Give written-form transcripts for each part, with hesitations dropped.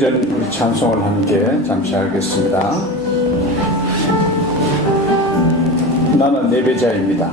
예배전 우리 찬송을 함께 잠시 하겠습니다. 나는 예배자입니다.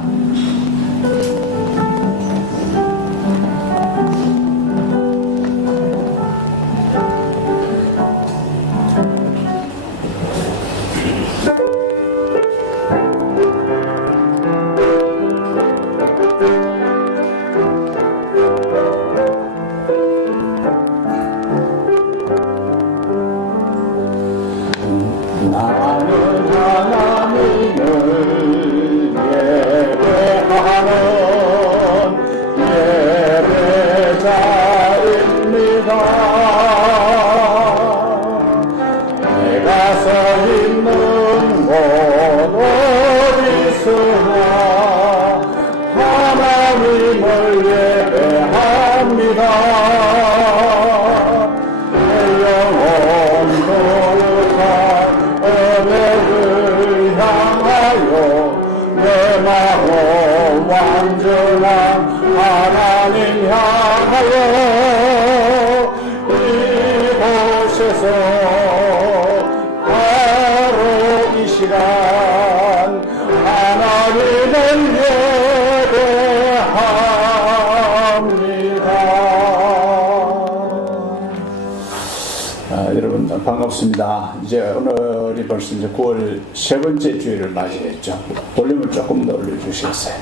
여러분 반갑습니다. 이제 오늘이 벌써 이제 9월 세 번째 주일을 맞이했죠. 볼륨을 조금 더 올려주시겠어요?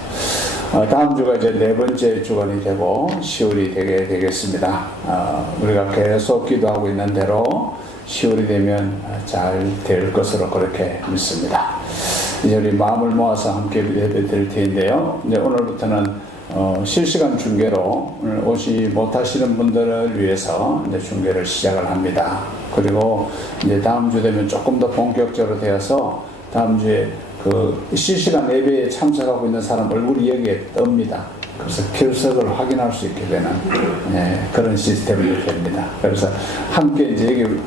다음 주가 이제 네 번째 주간이 되고 10월이 되겠습니다. 우리가 계속 기도하고 있는 대로 10월이 되면 잘 될 것으로 그렇게 믿습니다. 이제 우리 마음을 모아서 함께 예배 드릴 텐데요. 이제 오늘부터는 실시간 중계로 오늘 오지 못하시는 분들을 위해서 이제 중계를 시작을 합니다. 그리고 이제 다음 주 되면 조금 더 본격적으로 되어서 다음 주에 그 실시간 예배에 참석하고 있는 사람 얼굴이 여기에 뜹니다. 그래서 결석을 확인할 수 있게 되는 그런 시스템이 됩니다. 그래서 함께 이제 여기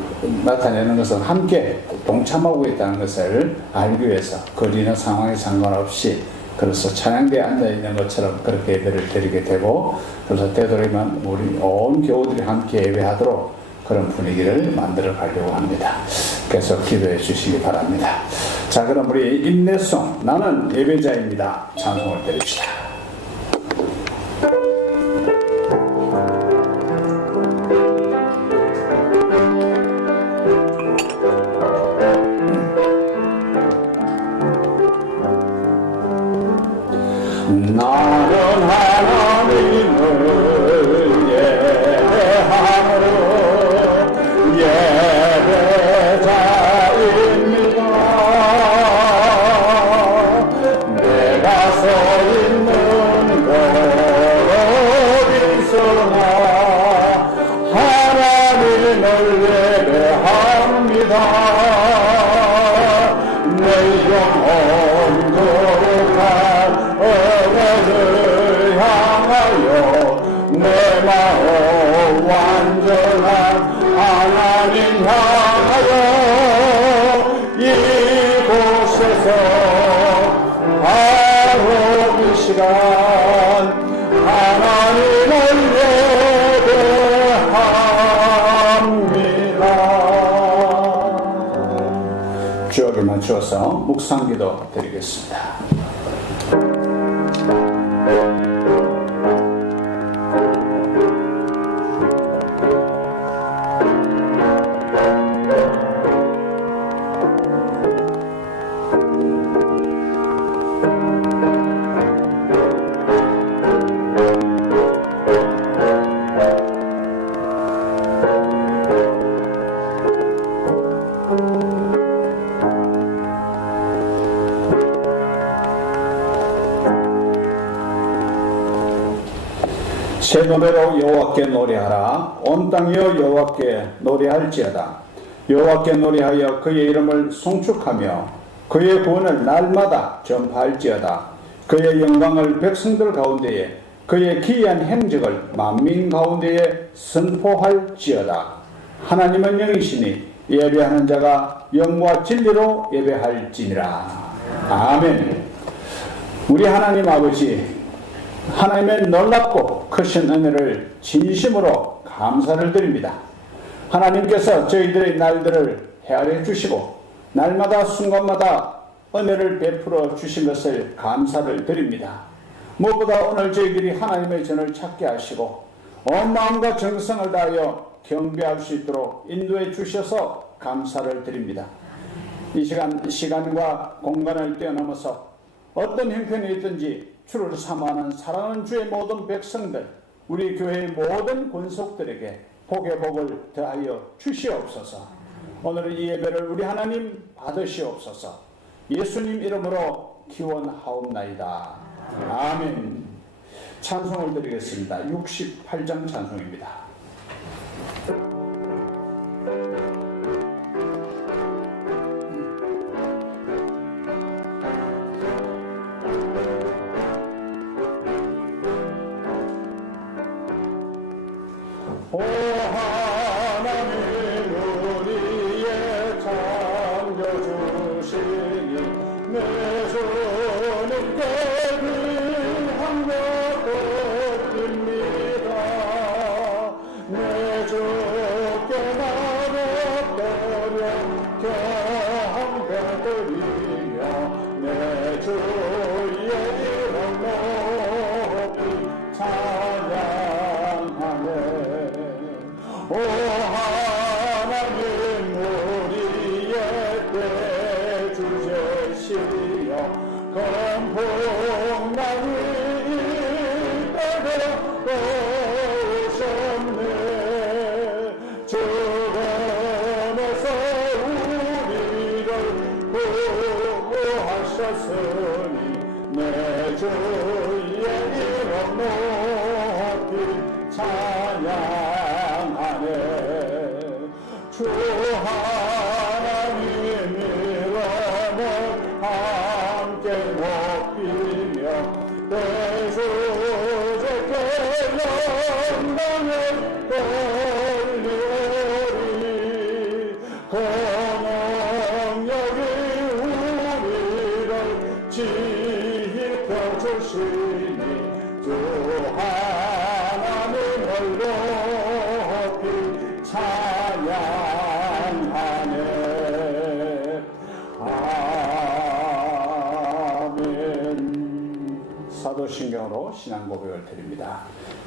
나타내는 것은 함께 동참하고 있다는 것을 알기 위해서 거리나 상황에 상관없이 그래서 찬양대에 앉아있는 것처럼 그렇게 예배를 드리게 되고, 그래서 되도록이면 우리 온 교우들이 함께 예배하도록 그런 분위기를 만들어 가려고 합니다. 계속 기도해 주시기 바랍니다. 자, 그럼 우리 인내송 나는 예배자입니다. 찬송을 드립시다. 나는 하나님을 예배하노 예배자입니다. 내가 서 있는 곳이 있으나 하나님을 예배합니다. 내 영혼 거룩한 은혜를 향하여 내 마음 완전한 하나님 향하여 이곳에서 바로 이 시간 하나님을 예배합니다. 주역에 맞추어서 묵상기도 드리겠습니다. 새 노래로 여호와께 노래하라. 온 땅이여 여호와께 노래할지어다. 여호와께 노래하여 그의 이름을 송축하며 그의 구원을 날마다 전파할지어다. 그의 영광을 백성들 가운데에 그의 기이한 행적을 만민 가운데에 선포할지어다. 하나님은 영이시니 예배하는 자가 영과 진리로 예배할지니라. 아멘. 우리 하나님 아버지, 하나님의 놀랍고 크신 은혜를 진심으로 감사를 드립니다. 하나님께서 저희들의 날들을 헤아려 주시고 날마다 순간마다 은혜를 베풀어 주신 것을 감사를 드립니다. 무엇보다 오늘 저희들이 하나님의 전을 찾게 하시고 온 마음과 정성을 다하여 경배할 수 있도록 인도해 주셔서 감사를 드립니다. 이 시간과 공간을 뛰어넘어서 어떤 형편이 있든지 주를 사모하는 사랑하는 주의 모든 백성들, 우리 교회의 모든 권속들에게 복의 복을 더하여 주시옵소서. 오늘 이 예배를 우리 하나님 받으시옵소서. 예수님 이름으로 기원하옵나이다. 아멘. 찬송을 드리겠습니다. 68장 찬송입니다. 오 하나님 우리의 창조주시니 내 주님께 한 것도 드립니다. 내 주께 나를 드려 경배드리며 내 주의 이름 높이 찬양하네. 오 하나님 우리의 대주제시여 건풍랑이 이때가 오셨네. 주변에서 우리를 구하셨으니 내 주의 이름 높이 찬양하네. 주 하나님 이름을 함께 높이며 대주제께 영광을 돌리오리. 그 능력이 우리를 지켜주시니 주 하나님을 높이 찬양하네. 아멘. 사도신경으로 신앙 고백을 드립니다.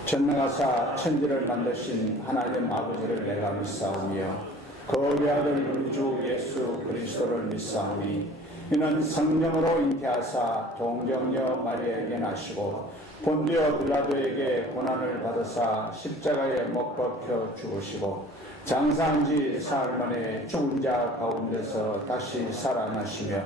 전능하사 천지를 만드신 하나님 아버지를 내가 믿사오며 그 우리 아들 우리 주 예수 그리스도를 믿사오니 이는 성령으로 잉태하사 동정녀 마리아에게 나시고 본디오 빌라도에게 고난을 받으사 십자가에 못 박혀 죽으시고 장사한 지 사흘 만에 죽은 자 가운데서 다시 살아나시며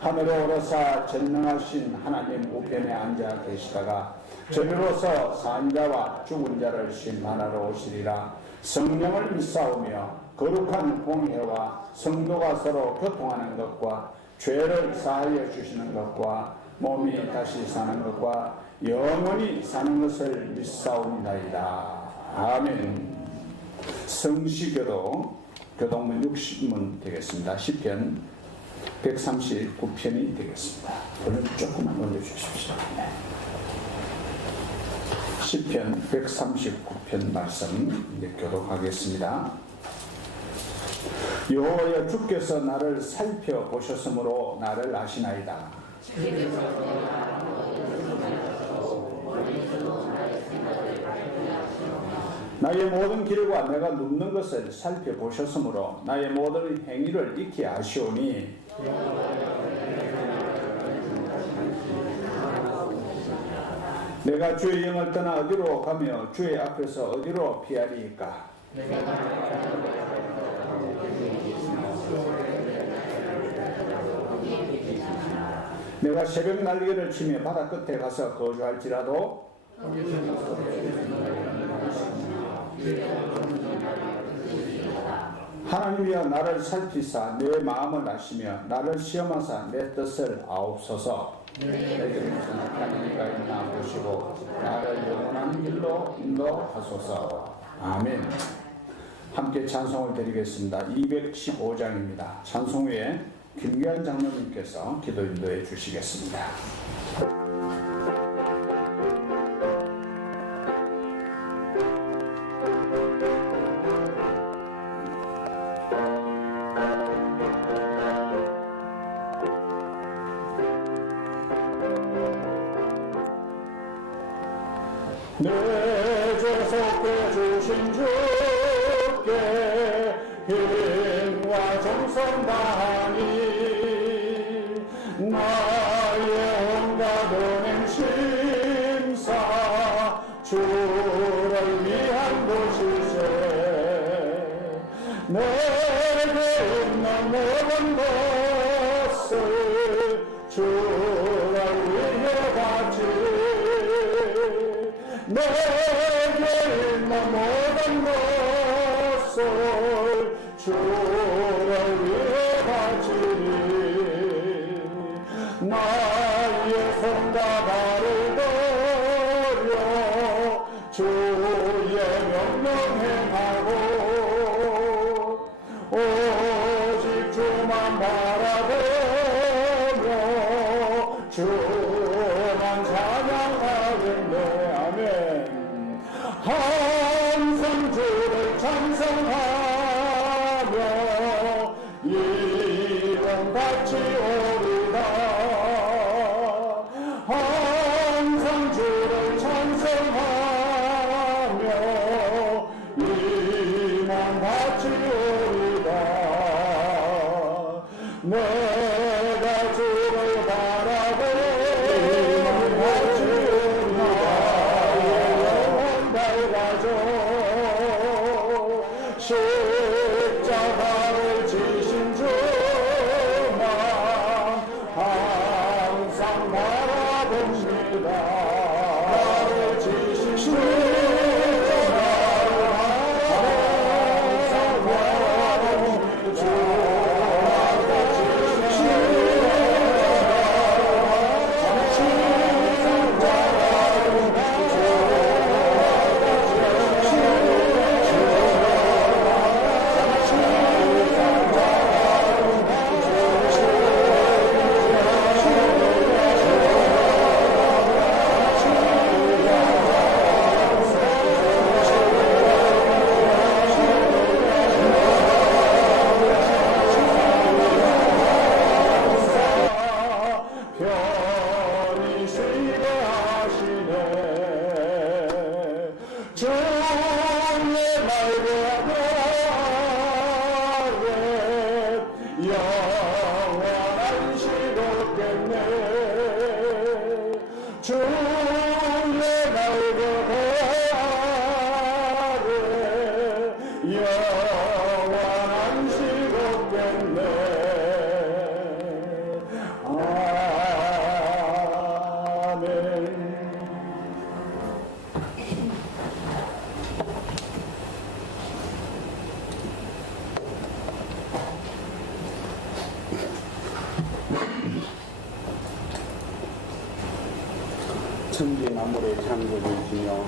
하늘에 오르사 전능하신 하나님 우편에 앉아 계시다가 저리로서 산 자와 죽은 자를 심판하러 오시리라. 성령을 믿사오며 거룩한 공회와 성도가 서로 교통하는 것과 죄를 사하여 주시는 것과 몸이 다시 사는 것과 영원히 사는 것을 믿사옵나이다. 아멘. 성시교도 교동문 60문 되겠습니다. 시편 139편이 되겠습니다. 볼륨 조금만 올려주십시오. 네. 시편 139편 말씀 이제 교독하겠습니다. 여호와여 주께서 나를 살펴보셨으므로 나를 아시나이다. 나의 모든 길과 내가 눕는 것을 살펴보셨으므로 나의 모든 행위를 익히 아시오니 내가 주의 영을 떠나 어디로 가며 주의 앞에서 어디로 피하리이까. 내가 새벽 날개를 치며 바다 끝에 가서 거주할지라도 하나님이여 나를 살피사 내 마음을 아시며 나를 시험하사 내 뜻을 아옵소서. 내게 무슨 악한 일가 있나 보시고 나를 영원한 길로 인도하소서. 아멘. 함께 찬송을 드리겠습니다. 215장입니다. 찬송 후에 김규환 장로님께서 기도 인도해 주시겠습니다. 내 조속해 주신 주께 힘과 정성 다하니 나의 온갖 은행 심사 주를 위한 곳이세 내게 있는 모든 것을 주를 위해 바치리 내게 있는 모든 것을 주를 위해 바치리 나의 손과 발을 들여 주의 명령 행하고 오직 주만 바라보며 주만 찬양하겠네 아멘 항상 주를 찬송하며 이름 같이 오리다 항상 주를 찬송하며 이몸 같이 오리다 내가 주를 바라보며 같이 오리다 영원 밝아져 십자가를 지신 주만 항상 바라봅니다 나를 지신 십자가를 항상 바라봅니다 편히 쉬게 하시네 주의 날개 아래 영원한 시도겠네 주의 날개 아래 영원한 시도겠네 천지 만물의 창조주이시며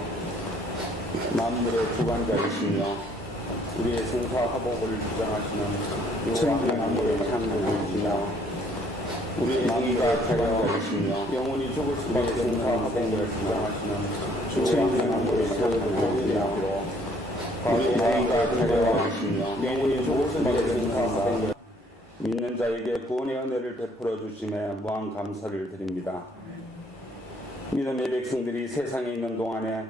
만물의 주관자이시며 우리의 생사화복을 주장하시는 천지 만물의 창조주이시며 우리의 만물의 주관자이시며 영원히 죽을 수밖에 없는 생사화복을 주장하시는 천지 만물의 창조주이시며 우리의 주관자이시며 영원히 죽을 수밖에 없는 생사화복을 믿는 자에게 구원의 은혜를 베풀어 주심에 무한 감사를 드립니다. 믿음의 백성들이 세상에 있는 동안에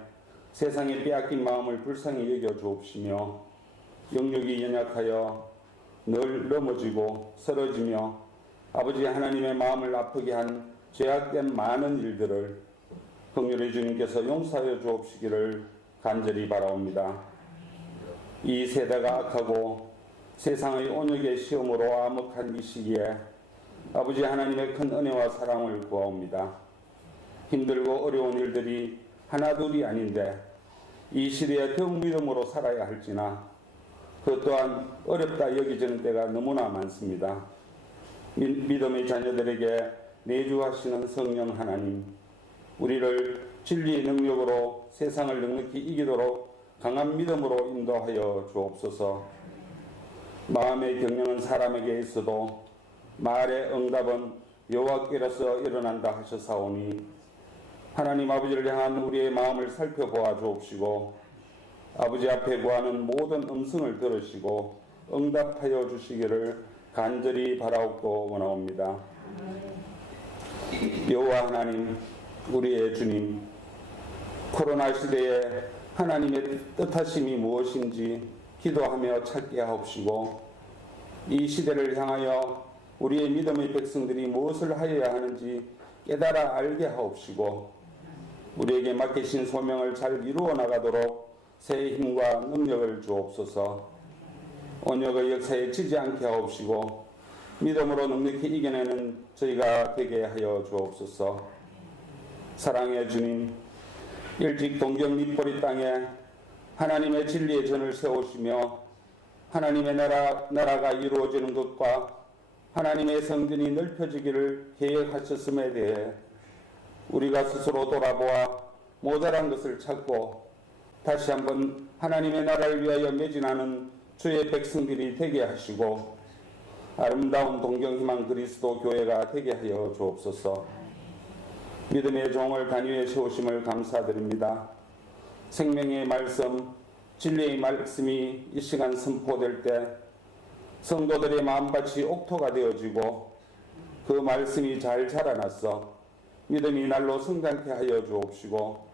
세상에 빼앗긴 마음을 불쌍히 여겨 주옵시며 영육이 연약하여 늘 넘어지고 쓰러지며 아버지 하나님의 마음을 아프게 한 죄악된 많은 일들을 긍휼히 주님께서 용서하여 주옵시기를 간절히 바라옵니다. 이 세대가 악하고 세상의 온역의 시험으로 암흑한 이 시기에 아버지 하나님의 큰 은혜와 사랑을 구하옵니다. 힘들고 어려운 일들이 하나둘이 아닌데 이 시대에 더욱 믿음으로 살아야 할지나 그 또한 어렵다 여겨지는 때가 너무나 많습니다. 믿음의 자녀들에게 내주하시는 성령 하나님, 우리를 진리의 능력으로 세상을 넉넉히 이기도록 강한 믿음으로 인도하여 주옵소서. 마음의 경영은 사람에게 있어도 말의 응답은 여호와께로서 일어난다 하셨사오니 하나님 아버지를 향한 우리의 마음을 살펴보아 주옵시고 아버지 앞에 구하는 모든 음성을 들으시고 응답하여 주시기를 간절히 바라옵고 원하옵니다. 여호와 하나님, 우리의 주님, 코로나 시대에 하나님의 뜻하심이 무엇인지 기도하며 찾게 하옵시고, 이 시대를 향하여 우리의 믿음의 백성들이 무엇을 하여야 하는지 깨달아 알게 하옵시고, 우리에게 맡기신 소명을 잘 이루어 나가도록 새 힘과 능력을 주옵소서. 언역의 역사에 지지 않게 하옵시고, 믿음으로 넉넉히 이겨내는 저희가 되게 하여 주옵소서. 사랑의 주님, 일찍 동경 밑보리 땅에 하나님의 진리의 전을 세우시며 하나님의 나라가 이루어지는 것과 하나님의 성전이 넓혀지기를 계획하셨음에 대해 우리가 스스로 돌아보아 모자란 것을 찾고 다시 한번 하나님의 나라를 위하여 매진하는 주의 백성들이 되게 하시고, 아름다운 동경희망 그리스도 교회가 되게 하여 주옵소서. 믿음의 종을 단위에 세우심을 감사드립니다. 생명의 말씀, 진리의 말씀이 이 시간 선포될 때 성도들의 마음밭이 옥토가 되어지고 그 말씀이 잘 자라나서 믿음이 날로 성장케 하여 주옵시고,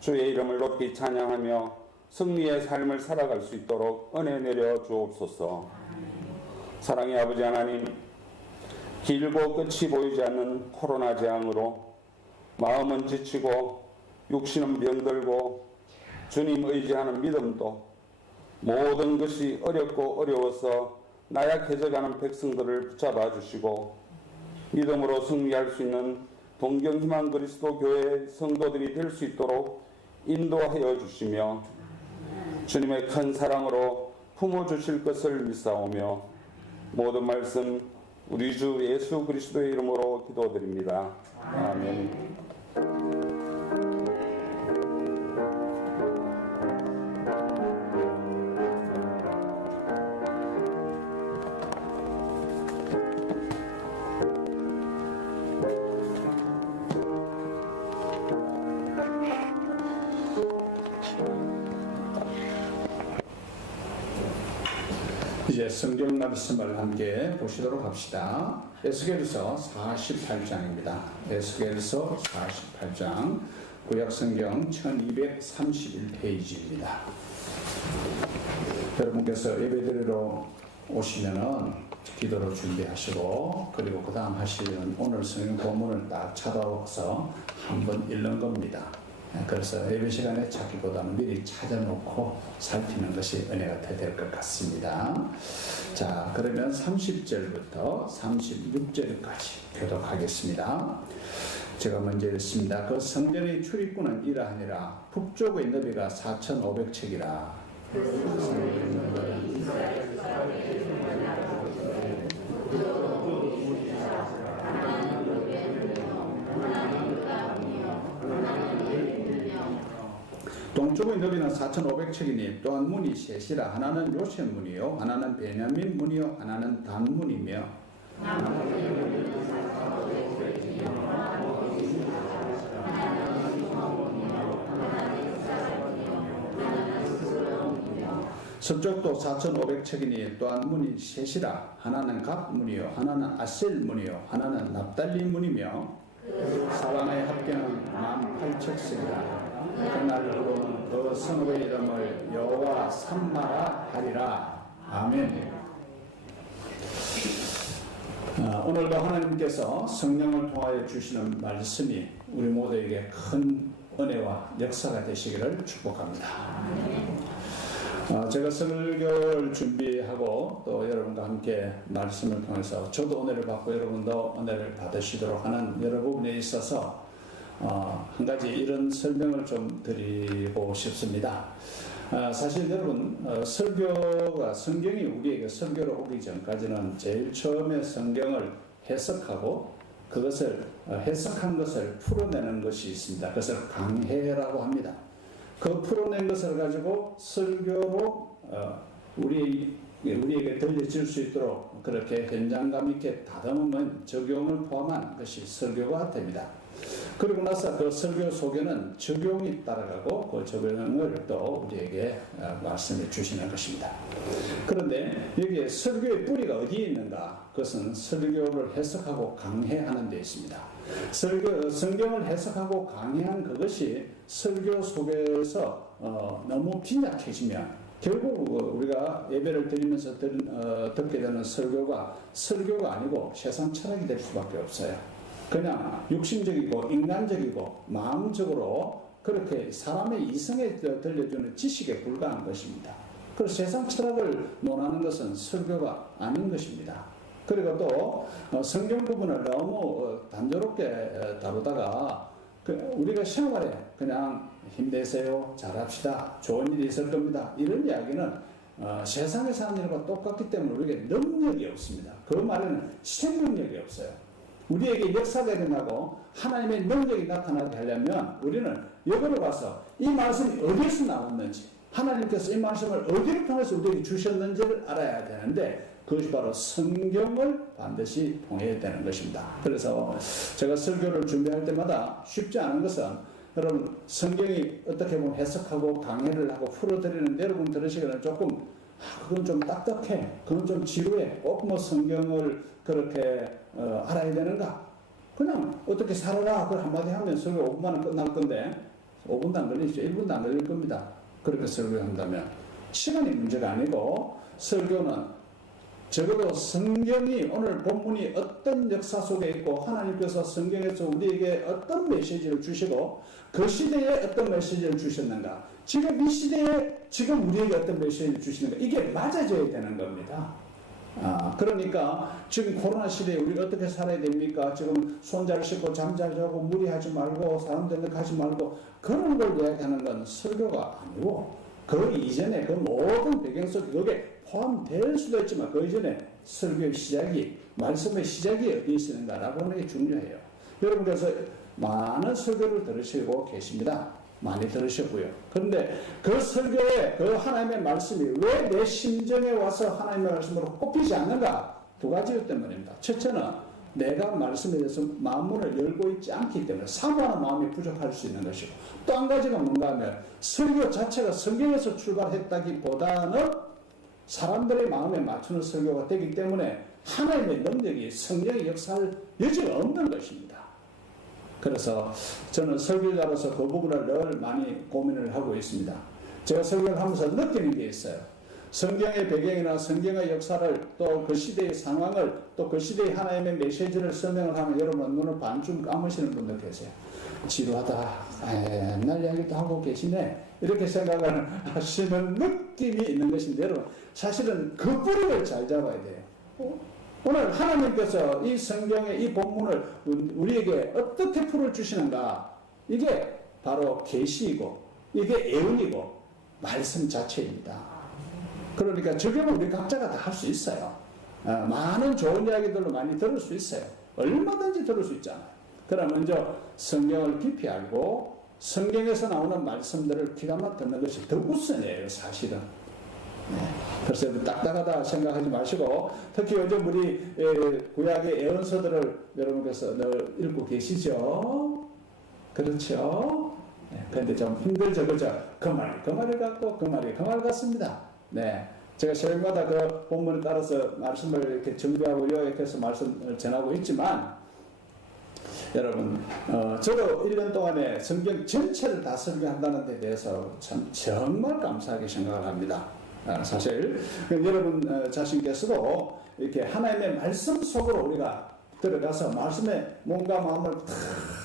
주의 이름을 높이 찬양하며 승리의 삶을 살아갈 수 있도록 은혜 내려 주옵소서. 사랑의 아버지 하나님, 길고 끝이 보이지 않는 코로나 재앙으로 마음은 지치고 육신은 병들고 주님 의지하는 믿음도 모든 것이 어렵고 어려워서 나약해져가는 백성들을 붙잡아 주시고 믿음으로 승리할 수 있는 동경희망 그리스도 교회 성도들이 될 수 있도록 인도하여 주시며 주님의 큰 사랑으로 품어주실 것을 믿사오며 모든 말씀 우리 주 예수 그리스도의 이름으로 기도드립니다. 아멘. 이제 성경 말씀을 함께 보시도록 합시다. 에스겔서 48장입니다. 에스겔서 48장, 구약성경 1231페이지입니다. 여러분께서 예배드리러 오시면은 기도로 준비하시고, 그리고 그 다음 하시면 오늘 성경 본문을 딱 찾아서 한번 읽는 겁니다. 그래서 예배 시간에 찾기보다는 미리 찾아놓고 살피는 것이 은혜가 될 것 같습니다. 자, 그러면 30절부터 36절까지 교독하겠습니다. 제가 먼저 읽습니다. 그 성전의 출입구는 이러하니라. 북쪽의 너비가 4,500척이라. 동쪽의 너비는 4,500척이니 또한 문이 셋이라. 하나는 요셉 문이요, 하나는 베냐민 문이요, 하나는 단 문이며 서쪽도 4,500척이니 또한 문이 셋이라. 하나는 갓 문이요, 하나는 아셀 문이요, 하나는 납달리 문이며 사방의 합계는 18,000척이라. 그날로는 그 성읍의 이름을 여호와 삼마라 하리라. 아멘. 오늘도 하나님께서 성령을 통하여 주시는 말씀이 우리 모두에게 큰 은혜와 역사가 되시기를 축복합니다. 제가 설교를 준비하고 또 여러분과 함께 말씀을 통해서 저도 은혜를 받고 여러분도 은혜를 받으시도록 하는 여러 부분에 있어서 한 가지 이런 설명을 좀 드리고 싶습니다. 사실 여러분, 설교가, 성경이 우리에게 설교로 오기 전까지는 제일 처음에 성경을 해석하고 그것을 해석한 것을 풀어내는 것이 있습니다. 그것을 강해라고 합니다. 그 풀어낸 것을 가지고 설교로 우리에게 들려질 수 있도록 그렇게 현장감 있게 다듬으면 적용을 포함한 것이 설교가 됩니다. 그리고 나서 그 설교 속에는 적용이 따라가고 그 적용을 또 우리에게 말씀해 주시는 것입니다. 그런데 여기에 설교의 뿌리가 어디에 있는가? 그것은 설교를 해석하고 강해하는 데 있습니다. 성경을 해석하고 강해한 그것이 설교 속에서 너무 빈약해지면 결국 우리가 예배를 드리면서 듣게 되는 설교가 아니고 세상 철학이 될 수밖에 없어요. 그냥 육신적이고 인간적이고 마음적으로 그렇게 사람의 이성에 들려주는 지식에 불과한 것입니다. 그래서 세상 철학을 논하는 것은 설교가 아닌 것입니다. 그리고 또 성경 부분을 너무 단조롭게 다루다가 우리가 생활에 그냥 힘내세요, 잘합시다, 좋은 일이 있을 겁니다, 이런 이야기는 세상에 사는 일과 똑같기 때문에 우리에게 능력이 없습니다. 그 말에는 생명력이 없어요. 우리에게 역사가 일어나고 하나님의 능력이 나타나게 하려면 우리는 여기로 가서 이 말씀이 어디에서 나왔는지, 하나님께서 이 말씀을 어디를 통해서 우리에게 주셨는지를 알아야 되는데 그것이 바로 성경을 반드시 통해야 되는 것입니다. 그래서 제가 설교를 준비할 때마다 쉽지 않은 것은 여러분 성경이 어떻게 보면 해석하고 강해를 하고 풀어드리는데 여러분 들으시기에는 조금 그건 좀 딱딱해, 그건 좀 지루해, 꼭 뭐 성경을 그렇게 알아야 되는가? 그냥 어떻게 살아라 그걸 한마디 하면 설교 5분만은 끝날 건데 5분도 안 걸리죠. 1분도 안 걸릴 겁니다. 그렇게 설교한다면 시간이 문제가 아니고 설교는 적어도 성경이 오늘 본문이 어떤 역사 속에 있고 하나님께서 성경에서 우리에게 어떤 메시지를 주시고 그 시대에 어떤 메시지를 주셨는가, 지금 이 시대에 지금 우리에게 어떤 메시지를 주시는가, 이게 맞아져야 되는 겁니다. 그러니까 지금 코로나 시대에 우리가 어떻게 살아야 됩니까? 지금 손 잘 씻고 잠 잘 자고 무리하지 말고 사람들한테 가지 말고 그런 걸 이야기하는 건 설교가 아니고 그 이전에 그 모든 배경 속에 거기에 포함될 수도 있지만 그 이전에 설교의 시작이, 말씀의 시작이 어디 있는가라고 하는 게 중요해요. 여러분께서 많은 설교를 들으시고 계십니다. 많이 들으셨고요. 그런데 그 설교에 그 하나님의 말씀이 왜 내 심정에 와서 하나님의 말씀으로 꼽히지 않는가? 두 가지 이유 때문입니다. 첫째는 내가 말씀에 대해서 마음문을 열고 있지 않기 때문에 사모하는 마음이 부족할 수 있는 것이고, 또 한 가지가 뭔가 하면 설교 자체가 성경에서 출발했다기보다는 사람들의 마음에 맞추는 설교가 되기 때문에 하나님의 능력이 성령의 역사할 여지가 없는 것입니다. 그래서 저는 설교자로서 그 부분을 늘 많이 고민을 하고 있습니다. 제가 설교를 하면서 느끼는 게 있어요. 성경의 배경이나 성경의 역사를 또 그 시대의 상황을 또 그 시대의 하나님의 메시지를 설명을 하면 여러분 눈을 반쯤 감으시는 분들 계세요. 지루하다, 옛날 이야기도 하고 계시네, 이렇게 생각을 하시는 느낌이 있는 것인데 여러분 사실은 그 뿌리를 잘 잡아야 돼요. 오늘 하나님께서 이 성경의 이 본문을 우리에게 어떻게 풀어주시는가, 이게 바로 계시이고 이게 예언이고 말씀 자체입니다. 그러니까 적용을 우리 각자가 다 할 수 있어요. 많은 좋은 이야기들로 많이 들을 수 있어요. 얼마든지 들을 수 있잖아요. 그럼 먼저 성경을 깊이 알고 성경에서 나오는 말씀들을 귀담아 듣는 것이 더 우선이에요, 사실은. 그래서 딱딱하다 생각하지 마시고, 특히 요즘 우리 구약의 예언서들을 여러분께서 늘 읽고 계시죠? 그렇죠? 그런데 좀 힘들죠, 그죠? 그 말이 같고 그 말이 그 말 같습니다. 네. 제가 새해마다 그 본문에 따라서 말씀을 이렇게 정비하고 요약해서 말씀을 전하고 있지만, 여러분, 저도 1년 동안에 성경 전체를 다 설교한다는 데 대해서 참 정말 감사하게 생각을 합니다. 사실 여러분 자신께서도 이렇게 하나님의 말씀 속으로 우리가 들어가서 말씀에 몸과 마음을 탁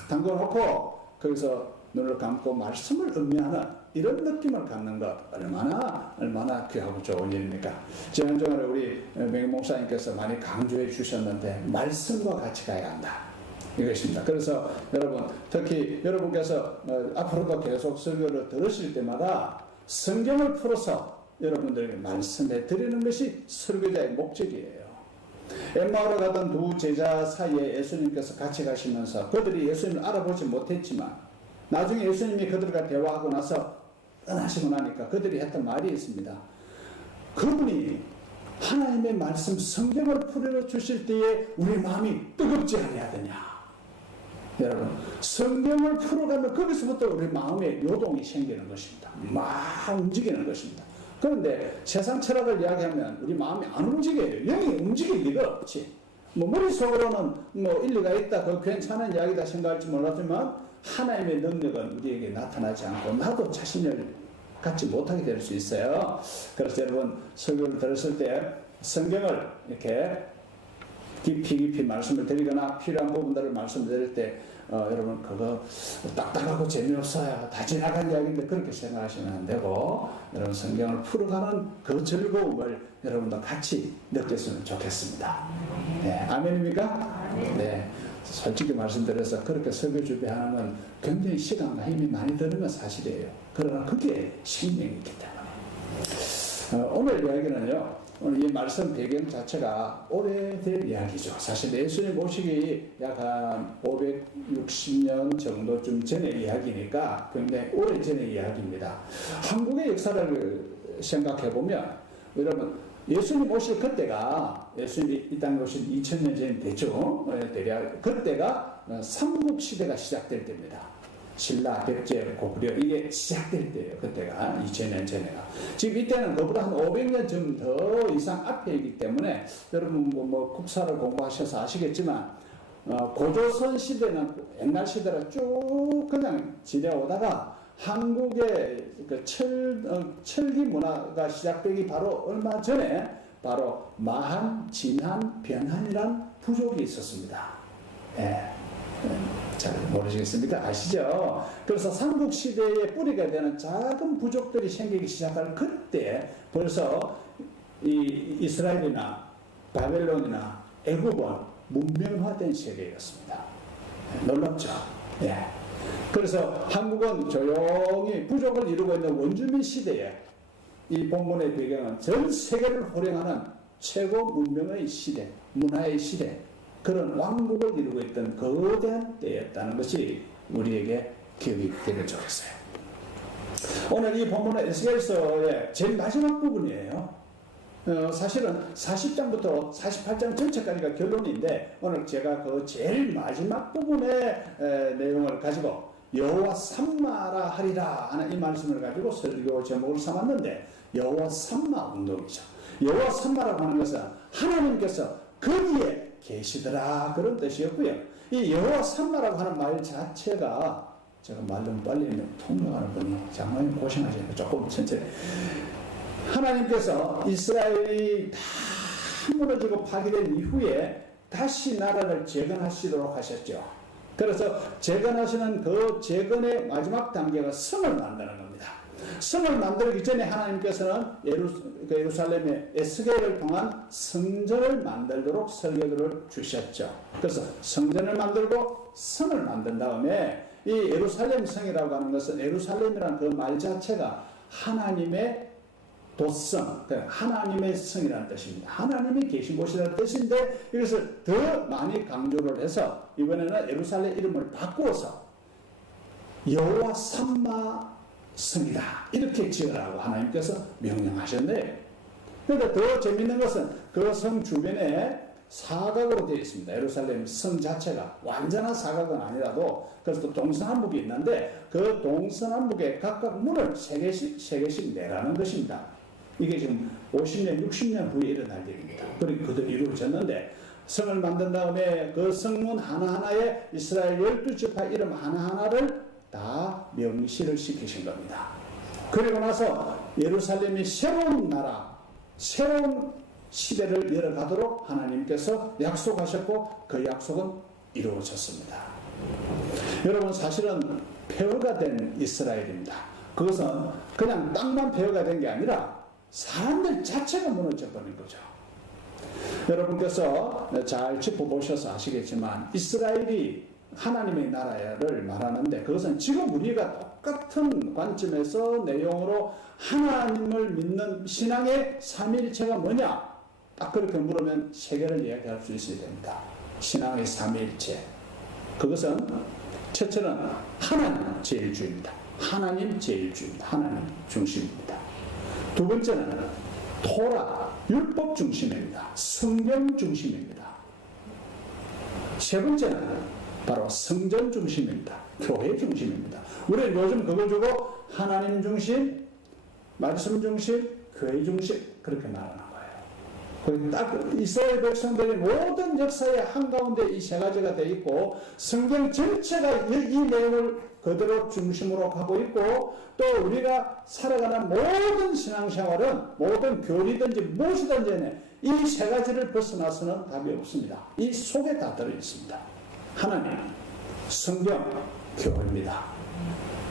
담궈놓고 거기서 눈을 감고 말씀을 음미하는 이런 느낌을 갖는 것 얼마나 귀하고 좋은 일입니까? 지난주에 우리 맹 목사님께서 많이 강조해 주셨는데 말씀과 같이 가야 한다, 이것입니다. 그래서 여러분, 특히 여러분께서 앞으로도 계속 설교를 들으실 때마다 성경을 풀어서 여러분들에게 말씀해 드리는 것이 설교자의 목적이에요. 엠마오로 가던 두 제자 사이에 예수님께서 같이 가시면서 그들이 예수님을 알아보지 못했지만 나중에 예수님이 그들과 대화하고 나서 떠나시고 나니까 그들이 했던 말이 있습니다. 그분이 하나님의 말씀 성경을 풀어 주실 때에 우리 마음이 뜨겁지 아니하더냐. 여러분, 성경을 풀어가면 거기서부터 우리 마음에 요동이 생기는 것입니다. 막 움직이는 것입니다. 그런데 세상 철학을 이야기하면 우리 마음이 안 움직여요. 영이 움직일 리가 없지. 뭐 머릿속으로는 뭐 일리가 있다, 그 괜찮은 이야기다 생각할지 몰랐지만 하나님의 능력은 우리에게 나타나지 않고 나도 자신을 갖지 못하게 될 수 있어요. 그래서 여러분, 설교를 들었을 때 성경을 이렇게 깊이 말씀을 드리거나 필요한 부분들을 말씀드릴 때 여러분, 그거 딱딱하고 재미없어요, 다 지나간 이야기인데 그렇게 생각하시면 안 되고, 여러분 성경을 풀어가는 그 즐거움을 여러분도 같이 느꼈으면 좋겠습니다. 네, 아멘입니까? 네. 솔직히 말씀드려서 그렇게 설교 준비하는 건 굉장히 시간과 힘이 많이 드는 건 사실이에요. 그러나 그게 생명이 있기 때문에. 오늘 이야기는요, 오늘 이 말씀 배경 자체가 오래된 이야기죠. 사실 예수님 오시기 약 한 560년 정도쯤 전의 이야기니까 굉장히 오래 전의 이야기입니다. 한국의 역사를 생각해 보면, 여러분, 예수님 오실 그때가, 예수님이 이 땅에 오신 2000년 전이 됐죠. 대략 그때가 삼국시대가 시작될 때입니다. 신라, 백제, 고구려 이게 시작될 때예요. 그때가 2000년 전에가. 지금 이때는 그보다 한 500년 좀 더 이상 앞에이기 때문에 여러분 뭐 국사를 공부하셔서 아시겠지만 고조선 시대는 옛날 시대로 쭉 그냥 지내오다가 한국의 그 철기 문화가 시작되기 바로 얼마 전에 바로 마한, 진한, 변한이란 부족이 있었습니다. 예. 잘 모르시겠습니까? 아시죠? 그래서 삼국시대의 뿌리가 되는 작은 부족들이 생기기 시작할 그때 벌써 이 이스라엘이나 바벨론이나 애굽은 문명화된 세계였습니다. 놀랍죠? 예. 그래서 한국은 조용히 부족을 이루고 있는 원주민 시대에 이 본문의 배경은 전 세계를 호령하는 최고 문명의 시대, 문화의 시대, 그런 왕국을 이루고 있던 거대한 때였다는 것이 우리에게 기억이 되면 좋겠어요. 오늘 이 본문은 에스겔서의 제일 마지막 부분이에요. 사실은 40장부터 48장 전체까지가 결론인데 오늘 제가 그 제일 마지막 부분의 내용을 가지고 여호와 삼마라 하리라 하는 이 말씀을 가지고 설교 제목을 삼았는데, 여호와 삼마 운동이죠. 여호와 삼마라고 하는 것은 하나님께서 거기에 계시더라 그런 뜻이었고요. 이 여호와 삼마라고 하는 말 자체가, 제가 말 좀 빨리 통역하는 분이 장로님 고생하시니까 조금 천천히. 하나님께서 이스라엘이 다 무너지고 파괴된 이후에 다시 나라를 재건하시도록 하셨죠. 그래서 재건하시는 그 재건의 마지막 단계가 성을 만드는 겁니다. 성을 만들기 전에 하나님께서는 예루살렘의 에스겔을 통한 성전을 만들도록 설교를 주셨죠. 그래서 성전을 만들고 성을 만든 다음에 이 예루살렘 성이라고 하는 것은, 예루살렘이라는 그 말 자체가 하나님의 도성, 하나님의 성이라는 뜻입니다. 하나님이 계신 곳이라는 뜻인데 이것을 더 많이 강조를 해서 이번에는 예루살렘 이름을 바꾸어서 여호와 삼마 성이다 이렇게 지으라고 하나님께서 명령하셨네요. 그런데 더 재밌는 것은 그 성 주변에 사각으로 되어 있습니다. 예루살렘 성 자체가 완전한 사각은 아니라도 그래서 또 동서남북이 있는데 그 동서남북에 각각 문을 세 개씩 내라는 것입니다. 이게 지금 50년, 60년 후에 일어날 일입니다. 그리고 그대로 이루어졌는데, 성을 만든 다음에 그 성문 하나하나에 이스라엘 12지파 이름 하나하나를 다 명시를 시키신 겁니다. 그리고 나서 예루살렘이 새로운 나라, 새로운 시대를 열어가도록 하나님께서 약속하셨고 그 약속은 이루어졌습니다. 여러분, 사실은 폐허가 된 이스라엘입니다. 그것은 그냥 땅만 폐허가 된 게 아니라 사람들 자체가 무너져버린 거죠. 여러분께서 잘 짚어보셔서 아시겠지만 이스라엘이 하나님의 나라를 말하는데, 그것은 지금 우리가 똑같은 관점에서 내용으로 하나님을 믿는 신앙의 삼위일체가 뭐냐? 딱 그렇게 물으면 세 개를 이야기할 수 있어야 됩니다. 신앙의 삼위일체. 그것은 첫째는 하나님 제일주의입니다. 하나님 제일주의입니다. 하나님 중심입니다. 두 번째는 토라, 율법 중심입니다. 성경 중심입니다. 세 번째는 바로 성전 중심입니다. 교회 중심입니다. 우리는 요즘 그걸 두고 하나님 중심, 말씀 중심, 교회 중심 그렇게 말하는 거예요. 거기 딱 이스라엘 백성들이 모든 역사의 한가운데 이 세 가지가 되어 있고 성경 전체가 이 내용을 그대로 중심으로 가고 있고 또 우리가 살아가는 모든 신앙생활은 모든 교리든지 무엇이든지 이 세 가지를 벗어나서는 답이 없습니다. 이 속에 다 들어있습니다. 하나님, 성경, 교회입니다.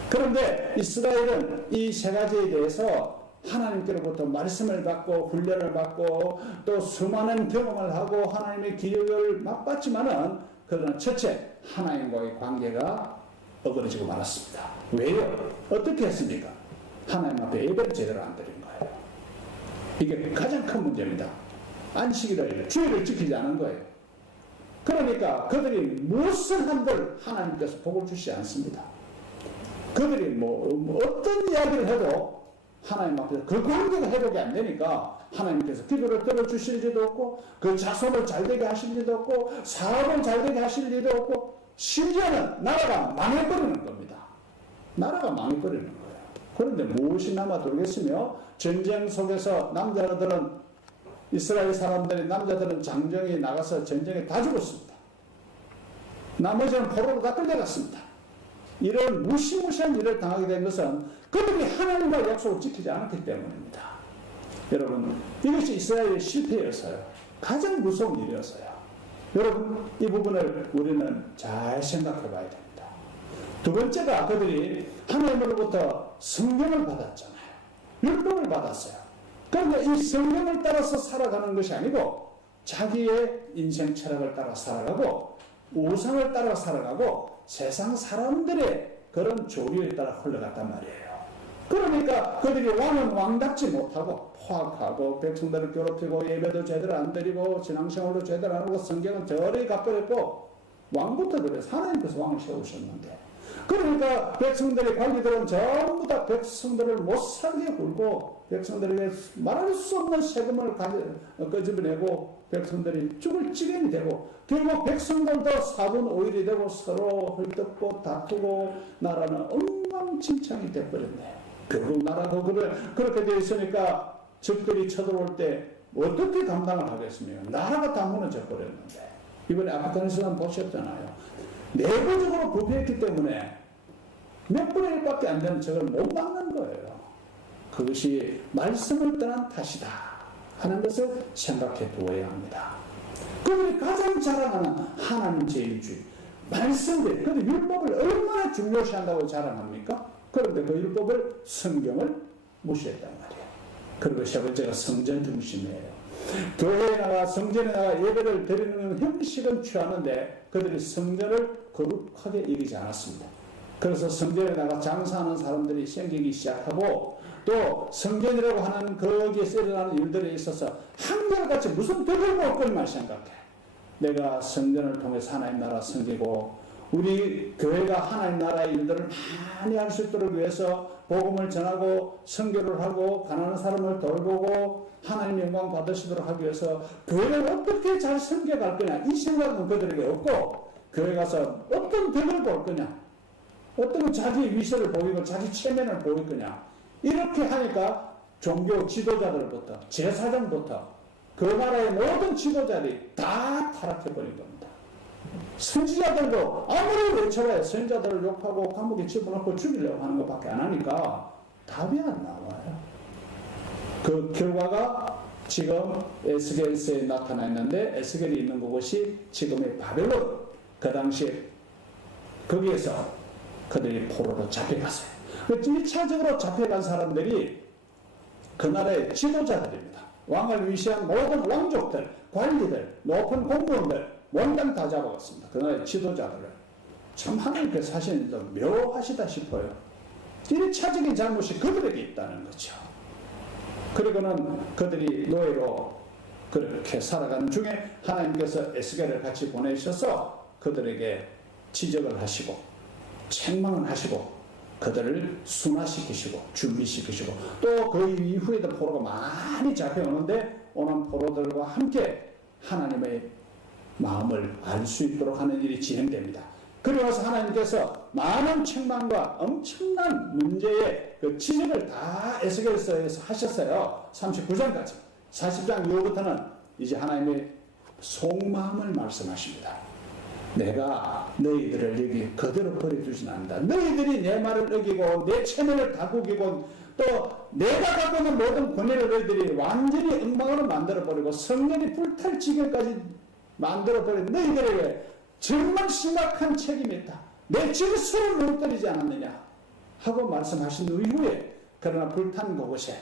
그런데 이스라엘은 이 세 가지에 대해서 하나님께로부터 말씀을 받고 훈련을 받고 또 수많은 경험을 하고 하나님의 기억을 맛봤지만은 그러나 첫째 하나님과의 관계가 어그러지고 말았습니다. 왜요? 어떻게 했습니까? 하나님 앞에 예배를 제대로 안 드린 거예요. 이게 가장 큰 문제입니다. 안식일을 주일을 지키지 않은 거예요. 그러니까 그들이 무엇을 한들 하나님께서 복을 주시지 않습니다. 그들이 뭐 어떤 이야기를 해도 하나님 앞에서 그 관계가 회복이 안 되니까 하나님께서 기도를 들어주실 리도 없고 그 자손을 잘되게 하실 리도 없고 사업을 잘되게 하실 리도 없고 심지어는 나라가 망해버리는 겁니다. 나라가 망해버리는 거예요. 그런데 무엇이 남아돌겠으며 전쟁 속에서 남자들은 이스라엘 사람들이 남자들은 장정에 나가서 전쟁에 다 죽었습니다. 나머지는 포로로 다 끌려갔습니다. 이런 무시무시한 일을 당하게 된 것은 그들이 하나님과 약속을 지키지 않았기 때문입니다. 여러분, 이것이 이스라엘의 실패였어요. 가장 무서운 일이었어요. 여러분, 이 부분을 우리는 잘 생각해 봐야 됩니다. 두 번째가 그들이 하나님으로부터 성경을 받았잖아요. 율법을 받았어요. 그런데 이 성경을 따라서 살아가는 것이 아니고 자기의 인생 철학을 따라 살아가고 우상을 따라 살아가고 세상 사람들의 그런 조류에 따라 흘러갔단 말이에요. 그러니까 그들이 왕은 왕답지 못하고 포악하고 백성들을 괴롭히고 예배도 제대로 안 드리고 신앙생활도 제대로 안 하고 성경은 저리 가버렸고 왕부터 그래서 하나님께서 왕을 세우셨는데 그러니까 백성들의 관리들은 전부 다 백성들을 못살게 굴고 백성들에게 말할 수 없는 세금을 끄집어내고 백성들이 죽을 지경이 되고 결국 백성들도 4분 5일이 되고 서로 헐뜯고 다투고 나라는 엉망진창이 돼버렸네. 결국 나라도 그렇게 되어 있으니까 적들이 쳐들어올 때 어떻게 감당을 하겠습니까? 나라가 다 무너져 버렸는데 이번에 아프가니스탄 보셨잖아요. 내부적으로 부패했기 때문에 몇 분의 1밖에 안 되는 적을 못 막는 거예요. 그것이 말씀을 떠난 탓이다 하는 것을 생각해 두어야 합니다. 그들이 가장 자랑하는 하나님 제일주의 말씀들, 그런데 율법을 얼마나 중요시한다고 자랑합니까? 그런데 그 율법을 성경을 무시했단 말이에요. 그리고 세 번째가 성전 중심이에요. 교회에 나가 성전에 나가 예배를 드리는 형식은 취하는데 그들이 성전을 거룩하게 여기지 않았습니다. 그래서 성전에 나가 장사하는 사람들이 생기기 시작하고 또 성전이라고 하는 거기에 일어나는 일들에 있어서 한결같이 무슨 덕을 볼 것만 생각해. 내가 성전을 통해서 하나님 나라 섬기고 우리 교회가 하나님 나라의 일들을 많이 할 수 있도록 위해서 복음을 전하고 선교를 하고 가난한 사람을 돌보고 하나님 영광 받으시도록 하기 위해서 교회를 어떻게 잘 섬겨갈 거냐 이 생각은 그들에게 없고 교회 가서 어떤 덕을 볼 거냐 어떤 자기 위세를 보이고 자기 체면을 보일 거냐 이렇게 하니까 종교 지도자들부터 제사장부터 그 나라의 모든 지도자들이 다 타락해버린 겁니다. 선지자들도 아무리 외쳐봐야 선지자들을 욕하고 감옥에 집어넣고 죽이려고 하는 것밖에 안 하니까 답이 안 나와요. 그 결과가 지금 에스겔서에 나타나 있는데 에스겔이 있는 그곳이 지금의 바벨론 그 당시 거기에서 그들이 포로로 잡혀갔어요. 1차적으로 잡혀간 사람들이 그 나라의 지도자들입니다. 왕을 위시한 모든 왕족들, 관리들, 높은 공무원들 몽땅 다 잡아갔습니다. 그 나라의 지도자들을. 참 하나님께서 하시는 일도 묘하시다 싶어요. 1차적인 잘못이 그들에게 있다는 거죠. 그리고는 그들이 노예로 그렇게 살아가는 중에 하나님께서 에스겔을 같이 보내셔서 그들에게 지적을 하시고 책망을 하시고 그들을 순화시키시고 준비시키시고 또 그 이후에도 포로가 많이 잡혀오는데 오는 포로들과 함께 하나님의 마음을 알 수 있도록 하는 일이 진행됩니다. 그리고 나서 하나님께서 많은 책망과 엄청난 문제의 그 지적을 다 에스겔서에서 하셨어요. 39장까지. 40장 이후부터는 이제 하나님의 속마음을 말씀하십니다. 내가 너희들을 여기 그대로 버려두진 않는다. 너희들이 내 말을 어기고 내 체면을 다구기고 또 내가 갖고 있는 모든 권위를 너희들이 완전히 엉망으로 만들어버리고 성전이 불탈 지경까지 만들어버린 너희들에게 정말 심각한 책임이 있다. 내 질서를 무너뜨리지 않았느냐 하고 말씀하신 이후에 그러나 불탄 그곳에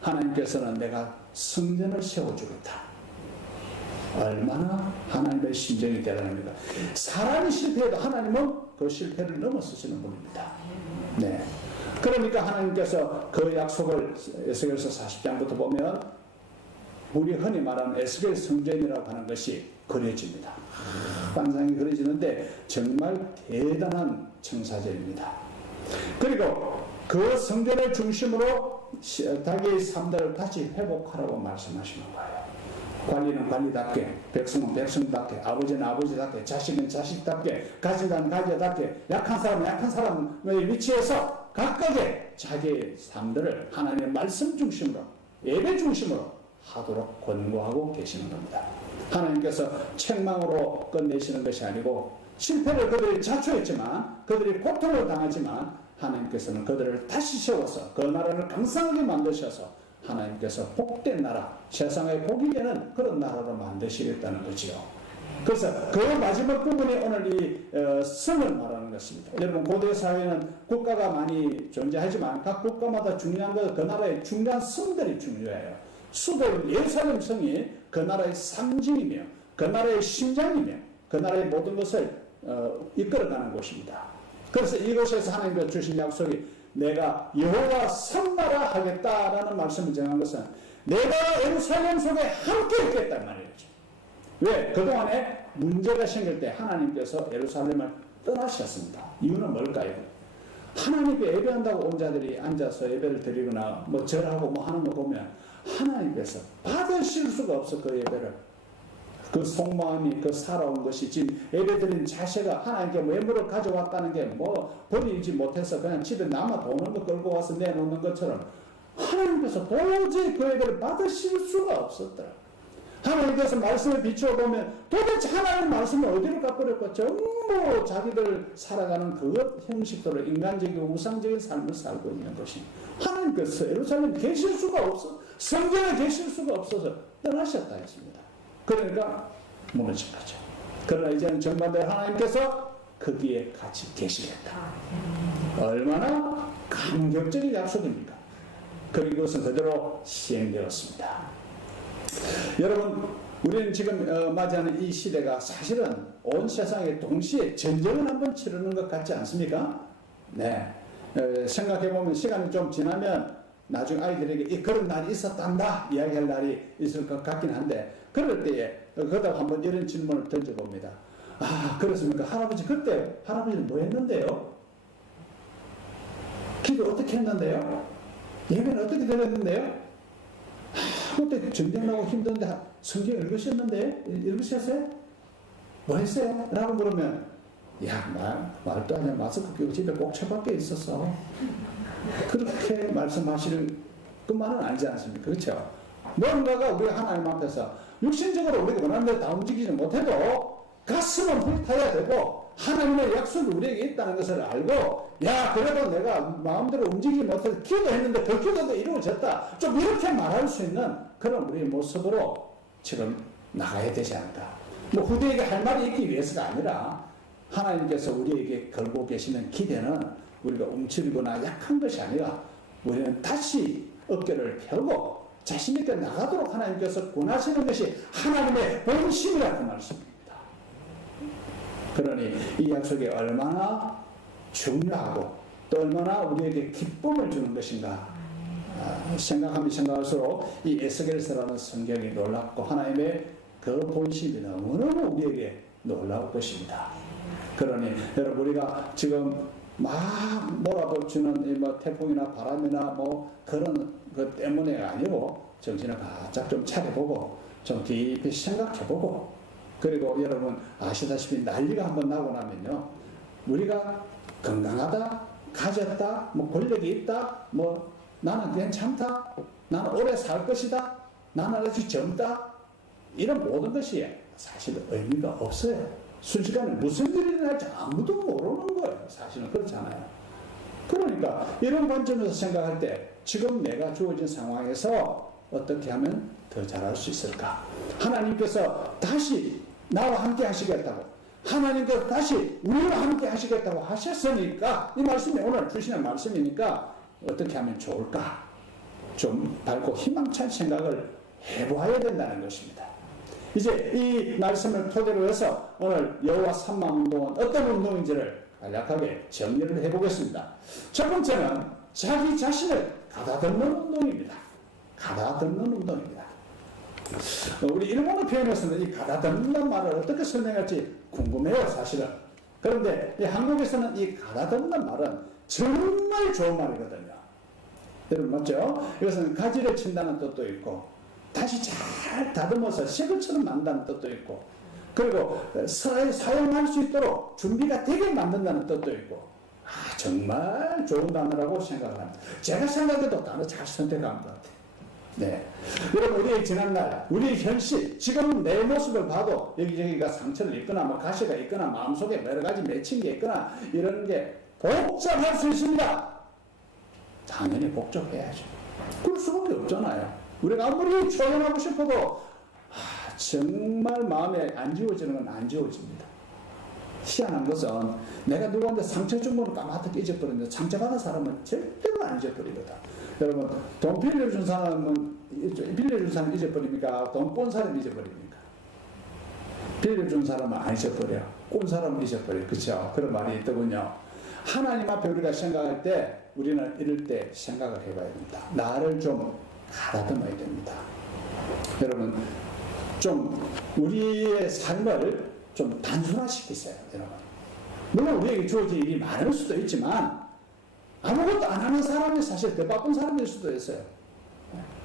하나님께서는 내가 성전을 세워주겠다. 얼마나 하나님의 심정이 대단합니까? 사람이 실패해도 하나님은 그 실패를 넘어서시는 분입니다. 네. 그러니까 하나님께서 그 약속을 에스겔서 40장부터 보면 우리 흔히 말하는 에스겔 성전이라고 하는 것이 그려집니다. 환상이 그려지는데 정말 대단한 청사전입니다. 그리고 그 성전을 중심으로 자기의 삶들을 다시 회복하라고 말씀하시는 거예요. 관리는 관리답게, 백성은 백성답게, 아버지는 아버지답게, 자식은 자식답게, 가진 자는 가지답게, 약한 사람은 약한 사람의 위치에서 각각의 자기의 삶들을 하나님의 말씀 중심으로, 예배 중심으로 하도록 권고하고 계시는 겁니다. 하나님께서 책망으로 끝내시는 것이 아니고 실패를 그들이 자초했지만 그들이 고통을 당하지만 하나님께서는 그들을 다시 세워서 그 나라를 강성하게 만드셔서 하나님께서 복된 나라, 세상의 복이 되는 그런 나라로 만드시겠다는 거지요. 그래서 그 마지막 부분이 오늘 이 성을 말하는 것입니다. 여러분 고대 사회는 국가가 많이 존재하지만 각 국가마다 중요한 것, 그 나라의 중요한 성들이 중요해요. 수도 예루살렘 성이 그 나라의 상징이며 그 나라의 심장이며 그 나라의 모든 것을 이끌어가는 곳입니다. 그래서 이곳에서 하나님께서 주신 약속이 내가 여호와 성나라 하겠다라는 말씀을 정한 것은 내가 예루살렘 속에 함께 있겠단 말이죠. 왜? 그동안에 문제가 생길 때 하나님께서 예루살렘을 떠나셨습니다. 이유는 뭘까요? 하나님께 예배한다고 온 자들이 앉아서 예배를 드리거나 뭐 절하고 뭐 하는 거 보면 하나님께서 받으실 수가 없어. 그 예배를, 그 속마음이, 그 살아온 것이 지금 예배드린 자세가 하나님께 외모를 가져왔다는 게 뭐 버리지 못해서 그냥 집에 남아 도는 거 끌고 와서 내놓는 것처럼 하나님께서 도저히 그 예배를 받으실 수가 없었더라. 하나님께서 말씀을 비추어 보면 도대체 하나님 말씀을 어디로 가버렸고 전부 자기들 살아가는 그 형식대로 인간적이고 우상적인 삶을 살고 있는 것이 하나님께서 예루살렘에 계실 수가 없어, 성전에 계실 수가 없어서 떠나셨다 했습니다. 그러니까 무너진 거죠. 그러나 이제는 정반대로 하나님께서 거기에 같이 계시겠다. 얼마나 감격적인 약속입니까? 그리고 이것은 그대로 시행되었습니다. 여러분, 우리는 지금 맞이하는 이 시대가 사실은 온 세상에 동시에 전쟁을 한번 치르는 것 같지 않습니까? 네. 생각해보면 시간이 좀 지나면 나중에 아이들에게 그런 날이 있었단다 이야기할 날이 있을 것 같긴 한데 그럴 때에 그러다 한번 이런 질문을 던져봅니다. 아, 그렇습니까? 할아버지 그때 할아버지는 뭐 했는데요? 기도 어떻게 했는데요? 예배는 어떻게 드렸는데요? 그때 전쟁 나고 힘든데 성경 읽으셨어요? 뭐 했어요? 라고 물으면 야, 말도 안 해. 마스크 끼고 집에 꼭 처박혀 있었어. 그렇게 말씀하시는 것만은 아니지 않습니까? 그렇죠? 뭔가가 우리가 하나님 앞에서 육신적으로 우리가 원하는 대로 다 움직이지 못해도 가슴은 불타야 되고 하나님의 약속이 우리에게 있다는 것을 알고 야, 그래도 내가 마음대로 움직이지 못해서 기도했는데 그 기도도 이루어졌다. 좀 이렇게 말할 수 있는 그런 우리의 모습으로 지금 나가야 되지 않을까. 뭐 후대에게 할 말이 있기 위해서가 아니라 하나님께서 우리에게 걸고 계시는 기대는 우리가 움츠리거나 약한 것이 아니라 우리는 다시 어깨를 펴고 자신있게 나가도록 하나님께서 권하시는 것이 하나님의 본심이라는 말씀입니다. 그러니 이 약속이 얼마나 중요하고 또 얼마나 우리에게 기쁨을 주는 것인가 생각하면 생각할수록 이 에스겔서라는 성경이 놀랍고 하나님의 그 본심이 너무너무 우리에게 놀라울 것입니다. 그러니 여러분 우리가 지금 막 몰아붙이는 뭐 태풍이나 바람이나 뭐 그런 것 때문에 아니고 정신을 바짝 좀 차려보고 좀 깊이 생각해보고 그리고 여러분 아시다시피 난리가 한번 나고 나면요 우리가 건강하다, 가졌다, 뭐 권력이 있다, 뭐 나는 괜찮다, 나는 오래 살 것이다, 나는 아주 젊다, 이런 모든 것이 사실 의미가 없어요. 순식간에 무슨 일이 일어날지 아무도 모르는 거예요. 사실은 그렇잖아요. 그러니까 이런 관점에서 생각할 때 지금 내가 주어진 상황에서 어떻게 하면 더 잘할 수 있을까? 하나님께서 다시 나와 함께 하시겠다고, 하나님께서 다시 우리와 함께 하시겠다고 하셨으니까, 이 말씀이 오늘 주시는 말씀이니까 어떻게 하면 좋을까? 좀 밝고 희망찬 생각을 해보아야 된다는 것입니다. 이제 이 말씀을 토대로 해서 오늘 여호와 삼만 운동은 어떤 운동인지를 간략하게 정리를 해보겠습니다. 첫 번째는 자기 자신을 가다듬는 운동입니다. 가다듬는 운동입니다. 우리 일본어 표현에서는 이 가다듬는 말을 어떻게 설명할지 궁금해요, 사실은. 그런데 이 한국에서는 이 가다듬는 말은 정말 좋은 말이거든요. 여러분 맞죠? 이것은 가지를 친다는 뜻도 있고, 다시 잘 다듬어서 새 것처럼 만든다는 뜻도 있고, 그리고 사용할 수 있도록 준비가 되게 만든다는 뜻도 있고, 정말 좋은 단어라고 생각을 합니다. 제가 생각해도 단어 잘 선택한 것 같아요. 네. 여러분, 우리의 지난날, 우리의 현실, 지금 내 모습을 봐도 여기저기가 상처를 입거나, 뭐 가시가 있거나, 마음속에 여러 가지 맺힌 게 있거나, 이런 게 복잡할 수 있습니다. 당연히 복잡해야죠. 그럴 수밖에 없잖아요. 우리가 아무리 초연하고 싶어도 정말 마음에 안 지워지는 건 안 지워집니다. 희한한 것은 내가 누구한테 상처 준 거는 까맣게 잊어버리는데 상처받은 사람은 절대로 안 잊어버리거든. 여러분, 돈 빌려준 사람은 잊어버립니까? 돈 꼰 사람은 잊어버립니까? 빌려준 사람은 안 잊어버려. 꼰 사람은 잊어버려. 그렇죠? 그런 말이 있더군요. 하나님 앞에 우리가 생각할 때 우리는 이럴 때 생각을 해봐야 됩니다. 나를 좀 가다듬어야 됩니다. 여러분, 좀 우리의 삶을 좀 단순화시키세요, 여러분. 물론 우리에게 주어진 일이 많을 수도 있지만 아무것도 안 하는 사람이 사실 더 바쁜 사람일 수도 있어요.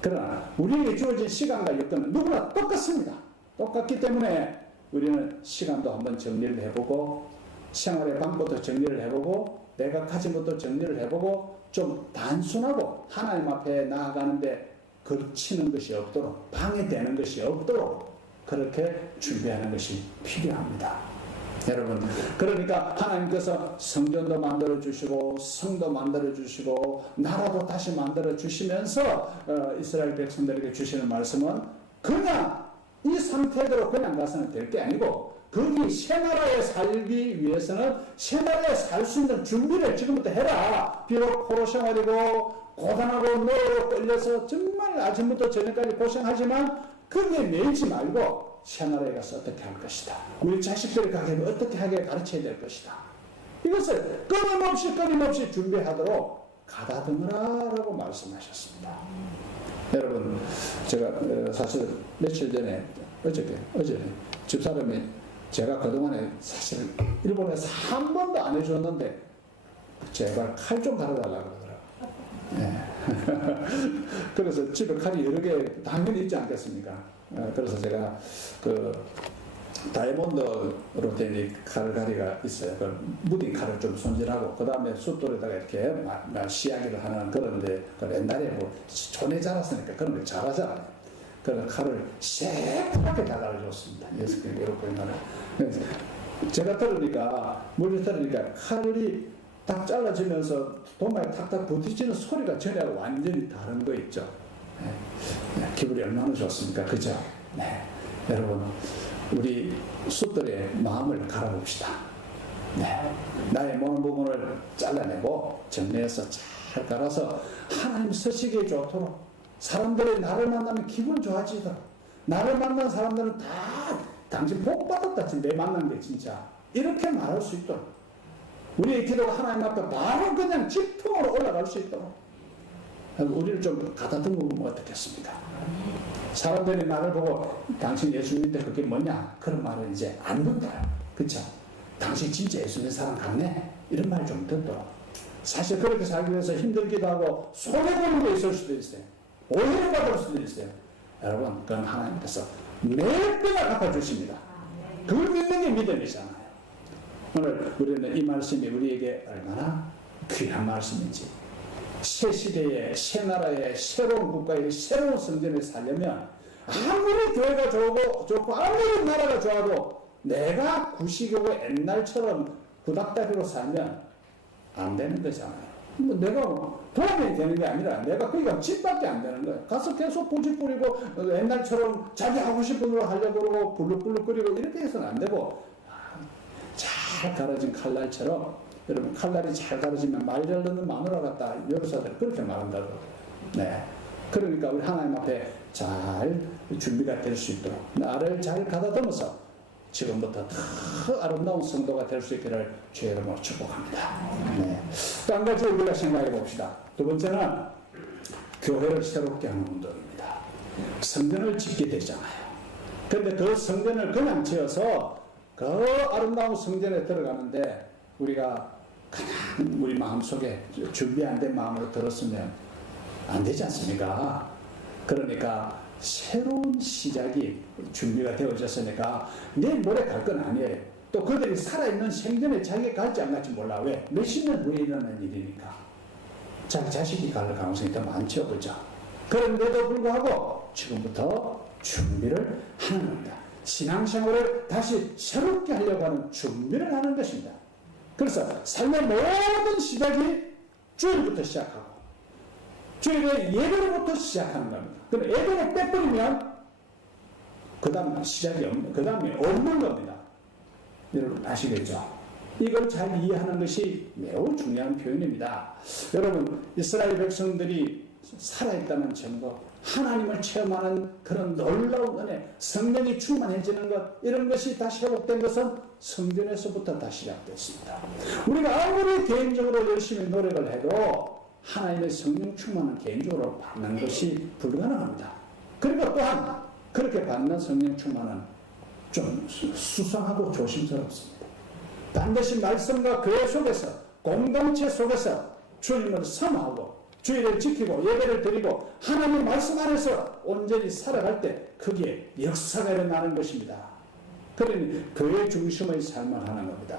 그러나 우리에게 주어진 시간과 여건은 누구나 똑같습니다. 똑같기 때문에 우리는 시간도 한번 정리를 해보고, 생활의 방법도 정리를 해보고, 내가 가진 것도 정리를 해보고, 좀 단순하고 하나님 앞에 나아가는데 걸치는 것이 없도록, 방해되는 것이 없도록 그렇게 준비하는 것이 필요합니다. 여러분, 그러니까 하나님께서 성전도 만들어 주시고 성도 만들어 주시고 나라도 다시 만들어 주시면서 이스라엘 백성들에게 주시는 말씀은 그냥 이 상태대로 그냥 가서는 될 게 아니고, 거기 새 나라에 살기 위해서는 새 나라에 살 수 있는 준비를 지금부터 해라. 비록 포로 생활이고 고단하고 노예로 끌려서 정말 아침부터 저녁까지 고생하지만 거기에 매이지 말고 새 나라에 가서 어떻게 할 것이다. 우리 자식들의 가게를 어떻게 하게 가르쳐야 될 것이다. 이것을 끊임없이 준비하도록 가다듬으라라고 말씀하셨습니다. 여러분, 제가 사실 며칠 전에 어제 집사람이 제가 그동안에 사실 일본에서 한 번도 안 해줬는데 제발 칼 좀 갈아달라고 그러더라고요. 네. 그래서 집에 칼이 여러 개 당연히 있지 않겠습니까? 그래서 제가 그 다이아몬드로 된 칼갈이가 있어요. 그 무딘 칼을 좀 손질하고 그 다음에 숫돌에다가 이렇게 시야기를 하는 그런데 그 옛날에 뭐 촌에 자랐으니까 그런 걸 잘하잖아요. 그래서 칼을 새파랗게 달아줬습니다. 6개, 7개를. 제가 들으니까, 물을 들으니까 칼이 딱 잘라지면서 도마에 탁탁 부딪히는 소리가 전에하고 완전히 다른 거 있죠. 네. 기분이 얼마나 좋습니까? 그죠? 네. 여러분, 우리 숫들의 마음을 갈아봅시다. 네. 나의 모든 부분을 잘라내고 정리해서 잘 갈아서 하나님 서시기에 좋도록, 사람들이 나를 만나면 기분 좋아지더라. 나를 만난 사람들은 다 당신 복 받았다. 지금 내 만난 게 진짜. 이렇게 말할 수 있도록. 우리의 기도가 하나님 앞에 바로 그냥 직통으로 올라갈 수 있도록. 우리를 좀 가다듬으면 어떻겠습니까? 사람들이 나를 보고 당신 예수 믿는데 그게 뭐냐? 그런 말을 이제 안 듣더라. 그쵸? 당신 진짜 예수 믿는 사람 같네? 이런 말 좀 듣도록. 사실 그렇게 살기 위해서 힘들기도 하고 손해보는 게 있을 수도 있어요. 오해를 받을 수도 있어요. 여러분, 그건 하나님께서 몇 배나 갚아주십니다. 그걸 믿는 게 믿음이잖아요. 오늘 우리는 이 말씀이 우리에게 얼마나 귀한 말씀인지, 새 시대에, 새 나라에, 새로운 국가에, 새로운 성전에 살려면 아무리 교회가 좋고 아무리 나라가 좋아도 내가 구시교고 옛날처럼 구닥다리로 살면 안 되는 거잖아요. 뭐 내가 도움이 되는 게 아니라 내가 거기가 집밖에 안 되는 거예요. 가서 계속 고집 부리고 옛날처럼 자기 하고 싶은 대로 하려고 그러고 불룩불룩거리고 이렇게 해서는 안 되고, 잘 가려진 칼날처럼, 여러분 칼날이 잘 가려지면 말 잘 듣는 마누라 같다, 여로사들 그렇게 말한다고. 네. 그러니까 우리 하나님 앞에 잘 준비가 될 수 있도록 나를 잘 가다듬어서 지금부터 더 아름다운 성도가 될 수 있기를 주의 이름으로 축복합니다. 네. 또 한 가지 우리가 생각해 봅시다. 두 번째는 교회를 새롭게 하는 운동입니다. 성전을 짓게 되잖아요. 그런데 그 성전을 그냥 지어서 그 아름다운 성전에 들어가는데 우리가 그냥 우리 마음속에 준비 안 된 마음으로 들었으면 안 되지 않습니까? 그러니까 새로운 시작이 준비가 되어졌으니까 내일 모레 갈 건 아니에요. 또 그들이 살아있는 생전에 자기가 갈지 안 갈지 몰라. 왜? 몇십 년 후에 일어나는 일이니까. 자기 자식이 갈 가능성이 더 많죠. 그죠? 그런데도 불구하고 지금부터 준비를 하는 겁니다. 신앙생활을 다시 새롭게 하려고 하는 준비를 하는 것입니다. 그래서 삶의 모든 시작이 주일부터 시작하고 주일의 예배로부터 시작하는 겁니다. 그럼 예배를 빼버리면 그 다음 시작이 없는, 그 다음에 없는 겁니다. 여러분 아시겠죠? 이걸 잘 이해하는 것이 매우 중요한 표현입니다. 여러분 이스라엘 백성들이 살아있다는 증거, 하나님을 체험하는 그런 놀라운 은혜, 성령이 충만해지는 것, 이런 것이 다시 회복된 것은 성전에서부터 다 시작됐습니다. 우리가 아무리 개인적으로 열심히 노력을 해도 하나님의 성령 충만은 개인적으로 받는 것이 불가능합니다. 그리고 또한 그렇게 받는 성령 충만은 좀 수상하고 조심스럽습니다. 반드시 말씀과 교회 속에서, 공동체 속에서 주님을 섬하고 주의를 지키고 예배를 드리고 하나님의 말씀 안에서 온전히 살아갈 때 그게 역사가 일어나는 것입니다. 그러니 교회 중심의 삶을 하는 겁니다.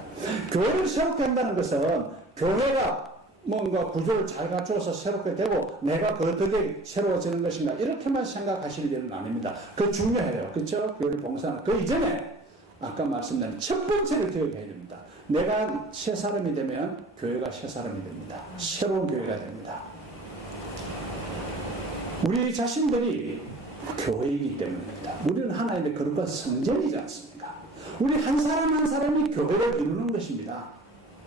교회를 새롭게 한다는 것은 교회가 뭔가 구조를 잘 갖추어서 새롭게 되고 내가 그 덕에 새로워지는 것인가 이렇게만 생각하실 일은 아닙니다. 그거 중요해요. 그렇죠? 교회 봉사는. 그 이전에 아까 말씀드린 첫 번째를 기억해야 됩니다. 내가 새 사람이 되면 교회가 새 사람이 됩니다. 새로운 교회가 됩니다. 우리 자신들이 교회이기 때문입니다. 우리는 하나님의 거룩한 성전이지 않습니까? 우리 한 사람 한 사람이 교회를 이루는 것입니다.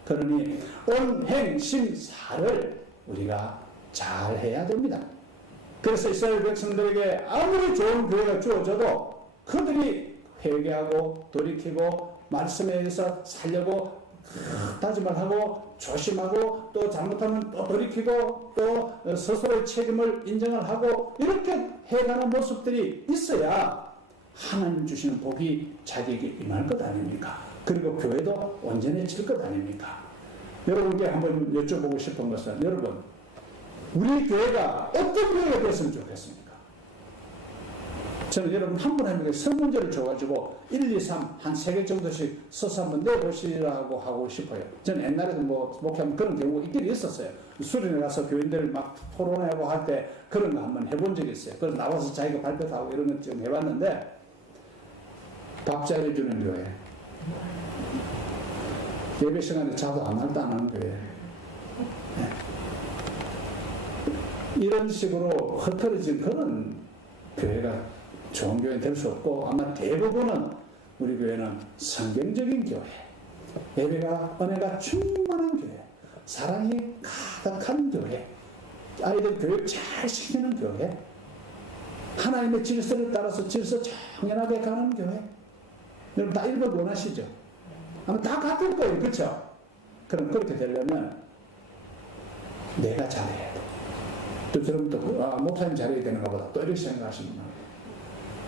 그러니 온행심사를 우리가 잘 해야 됩니다. 그래서 이스라엘 백성들에게 아무리 좋은 교회가 주어져도 그들이 회개하고 돌이키고 말씀에 의해서 살려고 다짐을 하고 조심하고 또 잘못하면 또 돌이키고 또 스스로의 책임을 인정을 하고 이렇게 해가는 모습들이 있어야 하나님 주시는 복이 자기에게 임할 것 아닙니까? 그리고 교회도 온전해질 것 아닙니까? 여러분께 한번 여쭤보고 싶은 것은 여러분 우리 교회가 어떤 교회가 됐으면 좋겠습니까? 저는 여러분 한 분 한 분에게 설문지를 줘가지고 1, 2, 3 한 3개 정도씩 써서 한번 내보시라고 하고 싶어요. 저는 옛날에도 뭐 목회하면 그런 경우가 있긴 있었어요. 수련회 가서 교인들 막 토론하고 할 때 그런 거 한번 해본 적이 있어요. 그래서 나와서 자기가 발표도 하고 이런 거 좀 해봤는데 밥 잘해주는 교회, 예배 시간에 자도 안 할도 안 하는 교회, 네. 이런 식으로 흐트러진 그런 교회가 좋은 교회는 될 수 없고 아마 대부분은 우리 교회는 성경적인 교회, 예배가 은혜가 충만한 교회, 사랑이 가득한 교회, 아이들 교육 잘 시키는 교회, 하나님의 질서를 따라서 질서 정연하게 가는 교회. 여러분 다 이런 걸 원하시죠? 아마 다 같을 거예요. 그렇죠? 그럼 그렇게 되려면 내가 잘해야 돼. 또 여러분도 목사님 잘해야 되는가 보다 또 이렇게 생각하시는 거예요.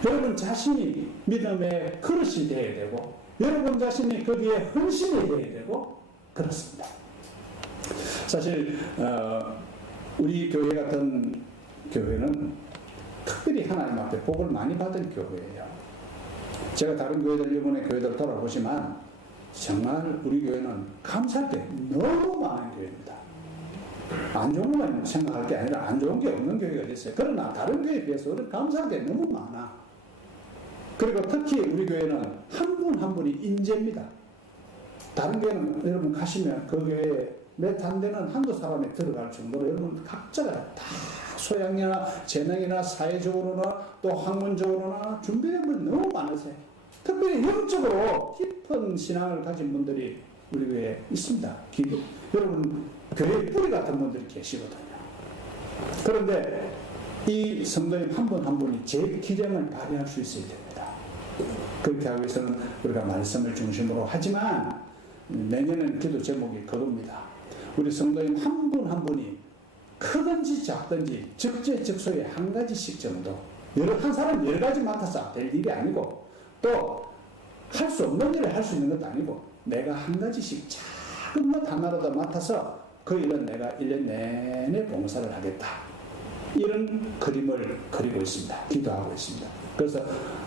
여러분 자신이 믿음의 그릇이 되어야 되고 여러분 자신이 거기에 헌신이 되어야 되고 그렇습니다. 사실 우리 교회 같은 교회는 특별히 하나님 앞에 복을 많이 받은 교회예요. 제가 다른 교회들 이번에 교회들 돌아보지만 정말 우리 교회는 감사할 게 너무 많은 교회입니다. 안 좋은 것만 생각할 게 아니라 안 좋은 게 없는 교회가 어디 있어요. 그러나 다른 교회에 비해서 우리는 감사할 게 너무 많아. 그리고 특히 우리 교회는 한 분 한 분이 인재입니다. 다른 교회는 여러분 가시면 그 교회에 몇 안 되는 한두 사람이 들어갈 정도로 여러분 각자가 다 소양이나 재능이나 사회적으로나 또 학문적으로나 준비된 분이 너무 많으세요. 특별히 영적으로 깊은 신앙을 가진 분들이 우리 교회에 있습니다. 여러분 교회의 뿌리 같은 분들이 계시거든요. 그런데 이 성도님 한 분 한 분이 제 기량을 발휘할 수 있어야 됩니다. 그렇게 하기 위해서는 우리가 말씀을 중심으로 하지만 내년에는 기도 제목이 그겁니다. 우리 성도님 한 분 한 분이 크든지 작든지 적재적소에 한 가지씩 정도 한 사람 여러 가지 맡아서 될 일이 아니고 또 할 수 없는 일을 할 수 있는 것도 아니고 내가 한 가지씩 작은 것 하나라도 맡아서 그 일은 내가 1년 내내 봉사를 하겠다. 이런 그림을 그리고 있습니다. 기도하고 있습니다. 그래서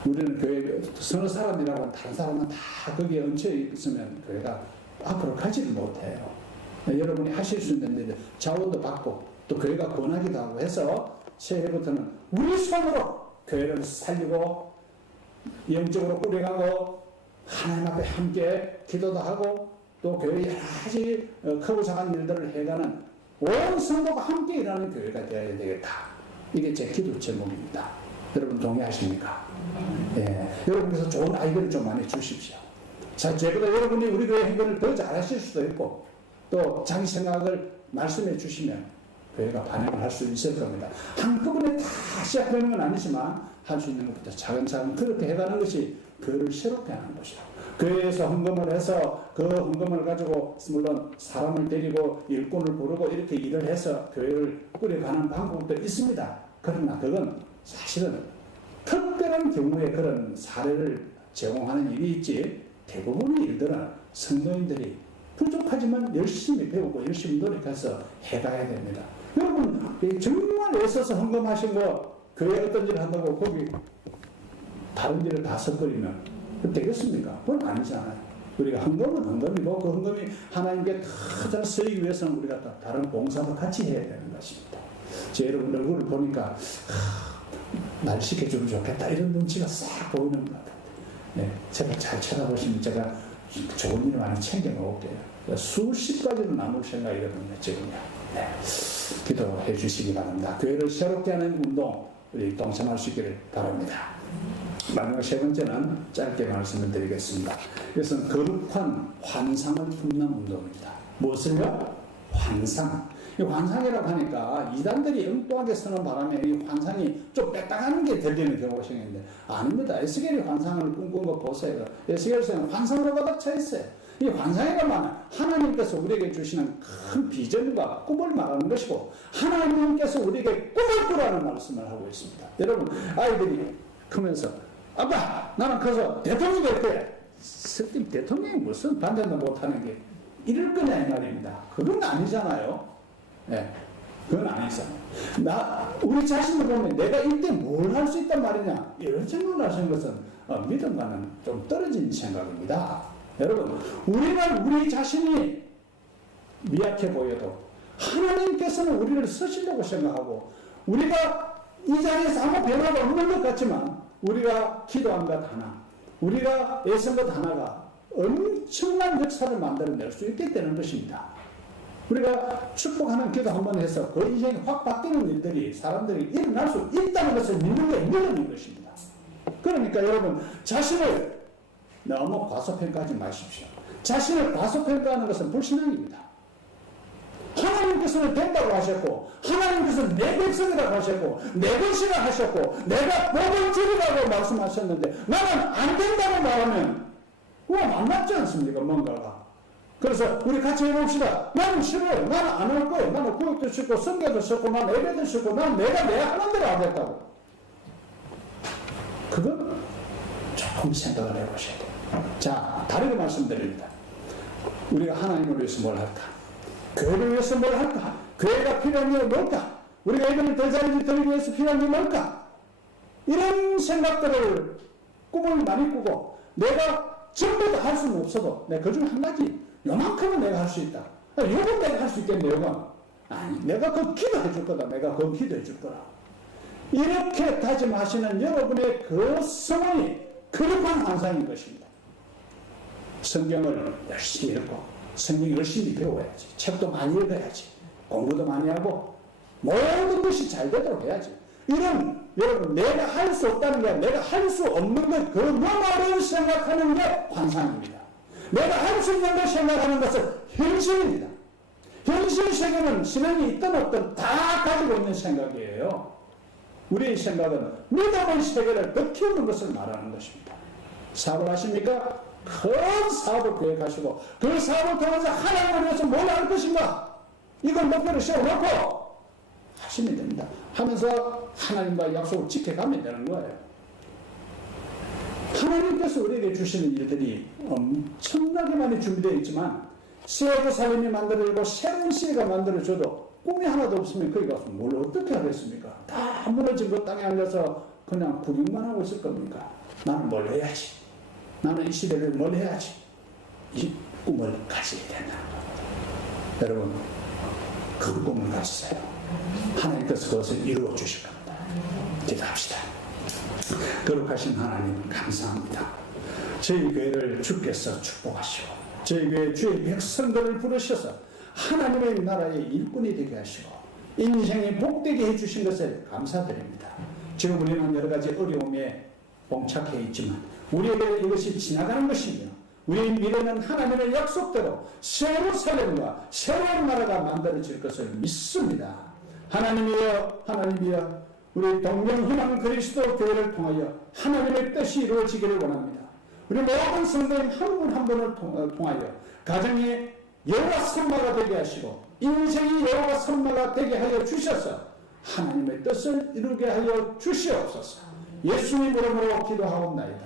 우리는 교회 서너 사람이라고 다른 사람은 다 거기에 얹혀 있으면 교회가 앞으로 가지를 못해요. 여러분이 하실 수 있는 데 자원도 받고 또 교회가 권하기도 하고 해서 새해부터는 우리 손으로 교회를 살리고 영적으로 꾸려가고 하나님 앞에 함께 기도도 하고 또 교회 여러 가지 크고 작은 일들을 해가는 온 성도가 함께 일하는 교회가 되어야 되겠다. 이게 제 기도 제목입니다. 여러분 동의하십니까? 예. 여러분께서 좋은 아이디어를 좀 많이 주십시오. 자, 제보다 여러분이 우리 교회 행동을 더 잘하실 수도 있고 또 자기 생각을 말씀해 주시면 교회가 반영을 할 수 있을 겁니다. 한꺼번에 다 시작되는 건 아니지만 할 수 있는 것부터 차근차근 그렇게 해가는 것이 교회를 새롭게 하는 것이요. 교회에서 헌금을 해서 그 헌금을 가지고 물론 사람을 데리고 일꾼을 부르고 이렇게 일을 해서 교회를 꾸려가는 방법도 있습니다. 그러나 그건 사실은 특별한 경우에 그런 사례를 제공하는 일이 있지 대부분의 일들은 성도인들이 부족하지만 열심히 배우고 열심히 노력해서 해가야 됩니다. 여러분 정말 애써서 헌금하신 거 교회 어떤 일을 한다고 거기 다른 일을 다 섞으면 되겠습니까? 그건 아니잖아요. 우리가 헌금은 헌금이고 그 헌금이 하나님께 가장 쓰이기 위해서는 우리가 또 다른 봉사도 같이 해야 되는 것입니다. 제 여러분 얼굴을 보니까 날 시켜주면 좋겠다 이런 눈치가 싹 보이는 것 같아요. 네, 제가 잘 쳐다보시면 제가 좋은 일을 많이 챙겨 먹을게요. 수십 가지로 나눌 생각이거든요, 지금요. 네, 기도해 주시기 바랍니다. 교회를 새롭게 하는 운동, 우리 동참할 수 있기를 바랍니다. 마지막 세 번째는 짧게 말씀을 드리겠습니다. 이것은 거룩한 환상을 품는 운동입니다. 무엇을요? 환상. 이 환상이라고 하니까 이단들이 엉뚱하게 쓰는 바람에 이 환상이 좀 뺏당하는 게 들리는 경우가 생기는데 아닙니다. 에스겔이 환상을 꿈꾼 거 보세요. 에스겔서는 환상으로 가득 차 있어요. 이 환상이라면 하나님께서 우리에게 주시는 큰 비전과 꿈을 말하는 것이고 하나님께서 우리에게 꿈을 꾸라는 말씀을 하고 있습니다. 여러분 아이들이 크면서 아빠 나는 커서 대통령이 될 거야. 설령 대통령이 무슨 반대도 못하는 게 이럴 거냐 이 말입니다. 그건 아니잖아요. 네, 그건 아니죠. 우리 자신을 보면 내가 이때 뭘 할 수 있단 말이냐 이런 생각을 하시는 것은 믿음과는 좀 떨어진 생각입니다. 여러분 우리는 우리 자신이 미약해 보여도 하나님께서는 우리를 쓰시려고 생각하고 우리가 이 자리에서 아무 변화가 없는 것 같지만 우리가 기도한 것 하나 우리가 애쓴 것 하나가 엄청난 역사를 만들어낼 수 있게 되는 것입니다. 우리가 축복하는 기도 한번 해서 그 인생이 확 바뀌는 일들이 사람들이 일어날 수 있다는 것을 믿는 게 믿음인 것입니다. 그러니까 여러분 자신을 너무 과소평가하지 마십시오. 자신을 과소평가하는 것은 불신앙입니다. 하나님께서는 된다고 하셨고 하나님께서는 내 백성이라고 하셨고 내 것이라 하셨고 내가 복을 주리라고 말씀하셨는데 나는 안 된다고 말하면 그거 만났지 않습니까? 뭔가가. 그래서 우리 같이 해봅시다. 나는 싫어요. 나는 안 할 거예요. 나는 구역도 싫고 성경도 싫고 난 예배도 싫고 난 내가 하는 대로 하겠다고. 그건 조금 생각을 해보셔야 돼요. 자, 다르게 말씀드립니다. 우리가 하나님을 위해서 뭘 할까? 교회를 위해서 뭘 할까? 교회가 필요한 게 뭘까? 우리가 예배를 더 잘 드리기 위해서 필요한 게 뭘까? 이런 생각들을 꿈을 많이 꾸고 내가 전부 다 할 수는 없어도 내가 그중 한 가지 요만큼은 내가 할 수 있다. 요건 내가 할 수 있겠네. 요건 아니 내가 그 기도해 줄 거다. 내가 그 기도해 줄 거라. 이렇게 다짐하시는 여러분의 그 성원이 거룩한 환상인 것입니다. 성경을 열심히 읽고 성경 열심히 배워야지. 책도 많이 읽어야지. 공부도 많이 하고 모든 것이 잘 되도록 해야지. 이런 여러분 내가 할 수 없다는 게 내가 할 수 없는 것 그 너머를 생각하는 게 환상입니다. 내가 할 수 있는 걸 생각하는 것은 현실입니다. 현실 세계는 신앙이 있든 없든 다 가지고 있는 생각이에요. 우리의 생각은 믿음의 세계를 더 키우는 것을 말하는 것입니다. 사업을 하십니까? 큰 사업을 계획하시고 그 사업을 통해서 하나님을 위해서 뭘 할 것인가? 이걸 목표로 세워놓고 하시면 됩니다. 하면서 하나님과 약속을 지켜가면 되는 거예요. 하나님께서 우리에게 주시는 일들이 엄청나게 많이 준비되어 있지만 새 예루살렘이 만들어지고 새로운 시대가 만들어져도 꿈이 하나도 없으면 거기 가서 뭘 어떻게 하겠습니까? 다 무너진 그 땅에 앉아서 그냥 구경만 하고 있을 겁니까? 나는 뭘 해야지. 나는 이 시대를 뭘 해야지. 이 꿈을 가져야 된다는 겁니다. 여러분 그 꿈을 가지세요. 하나님께서 그것을 이루어 주실 겁니다. 기도합시다. 거룩하신 하나님 감사합니다. 저희 교회를 주께서 축복하시고 저희 교회 주의 백성들을 부르셔서 하나님의 나라의 일꾼이 되게 하시고 인생이 복되게 해주신 것을 감사드립니다. 지금 우리는 여러 가지 어려움에 봉착해 있지만 우리에게 이것이 지나가는 것이며 우리의 미래는 하나님의 약속대로 새로운 삶과 새로운 나라가 만들어질 것을 믿습니다. 하나님이여 하나님이여 우리 동명희망 그리스도 교회를 통하여 하나님의 뜻이 이루어지기를 원합니다. 우리 모든 성도님 한 분 한 분을 통하여 가정이 여호와 선마가 되게 하시고 인생이 여호와 선마가 되게 하여 주셔서 하나님의 뜻을 이루게 하여 주시옵소서. 예수님 이름으로 기도하옵나이다.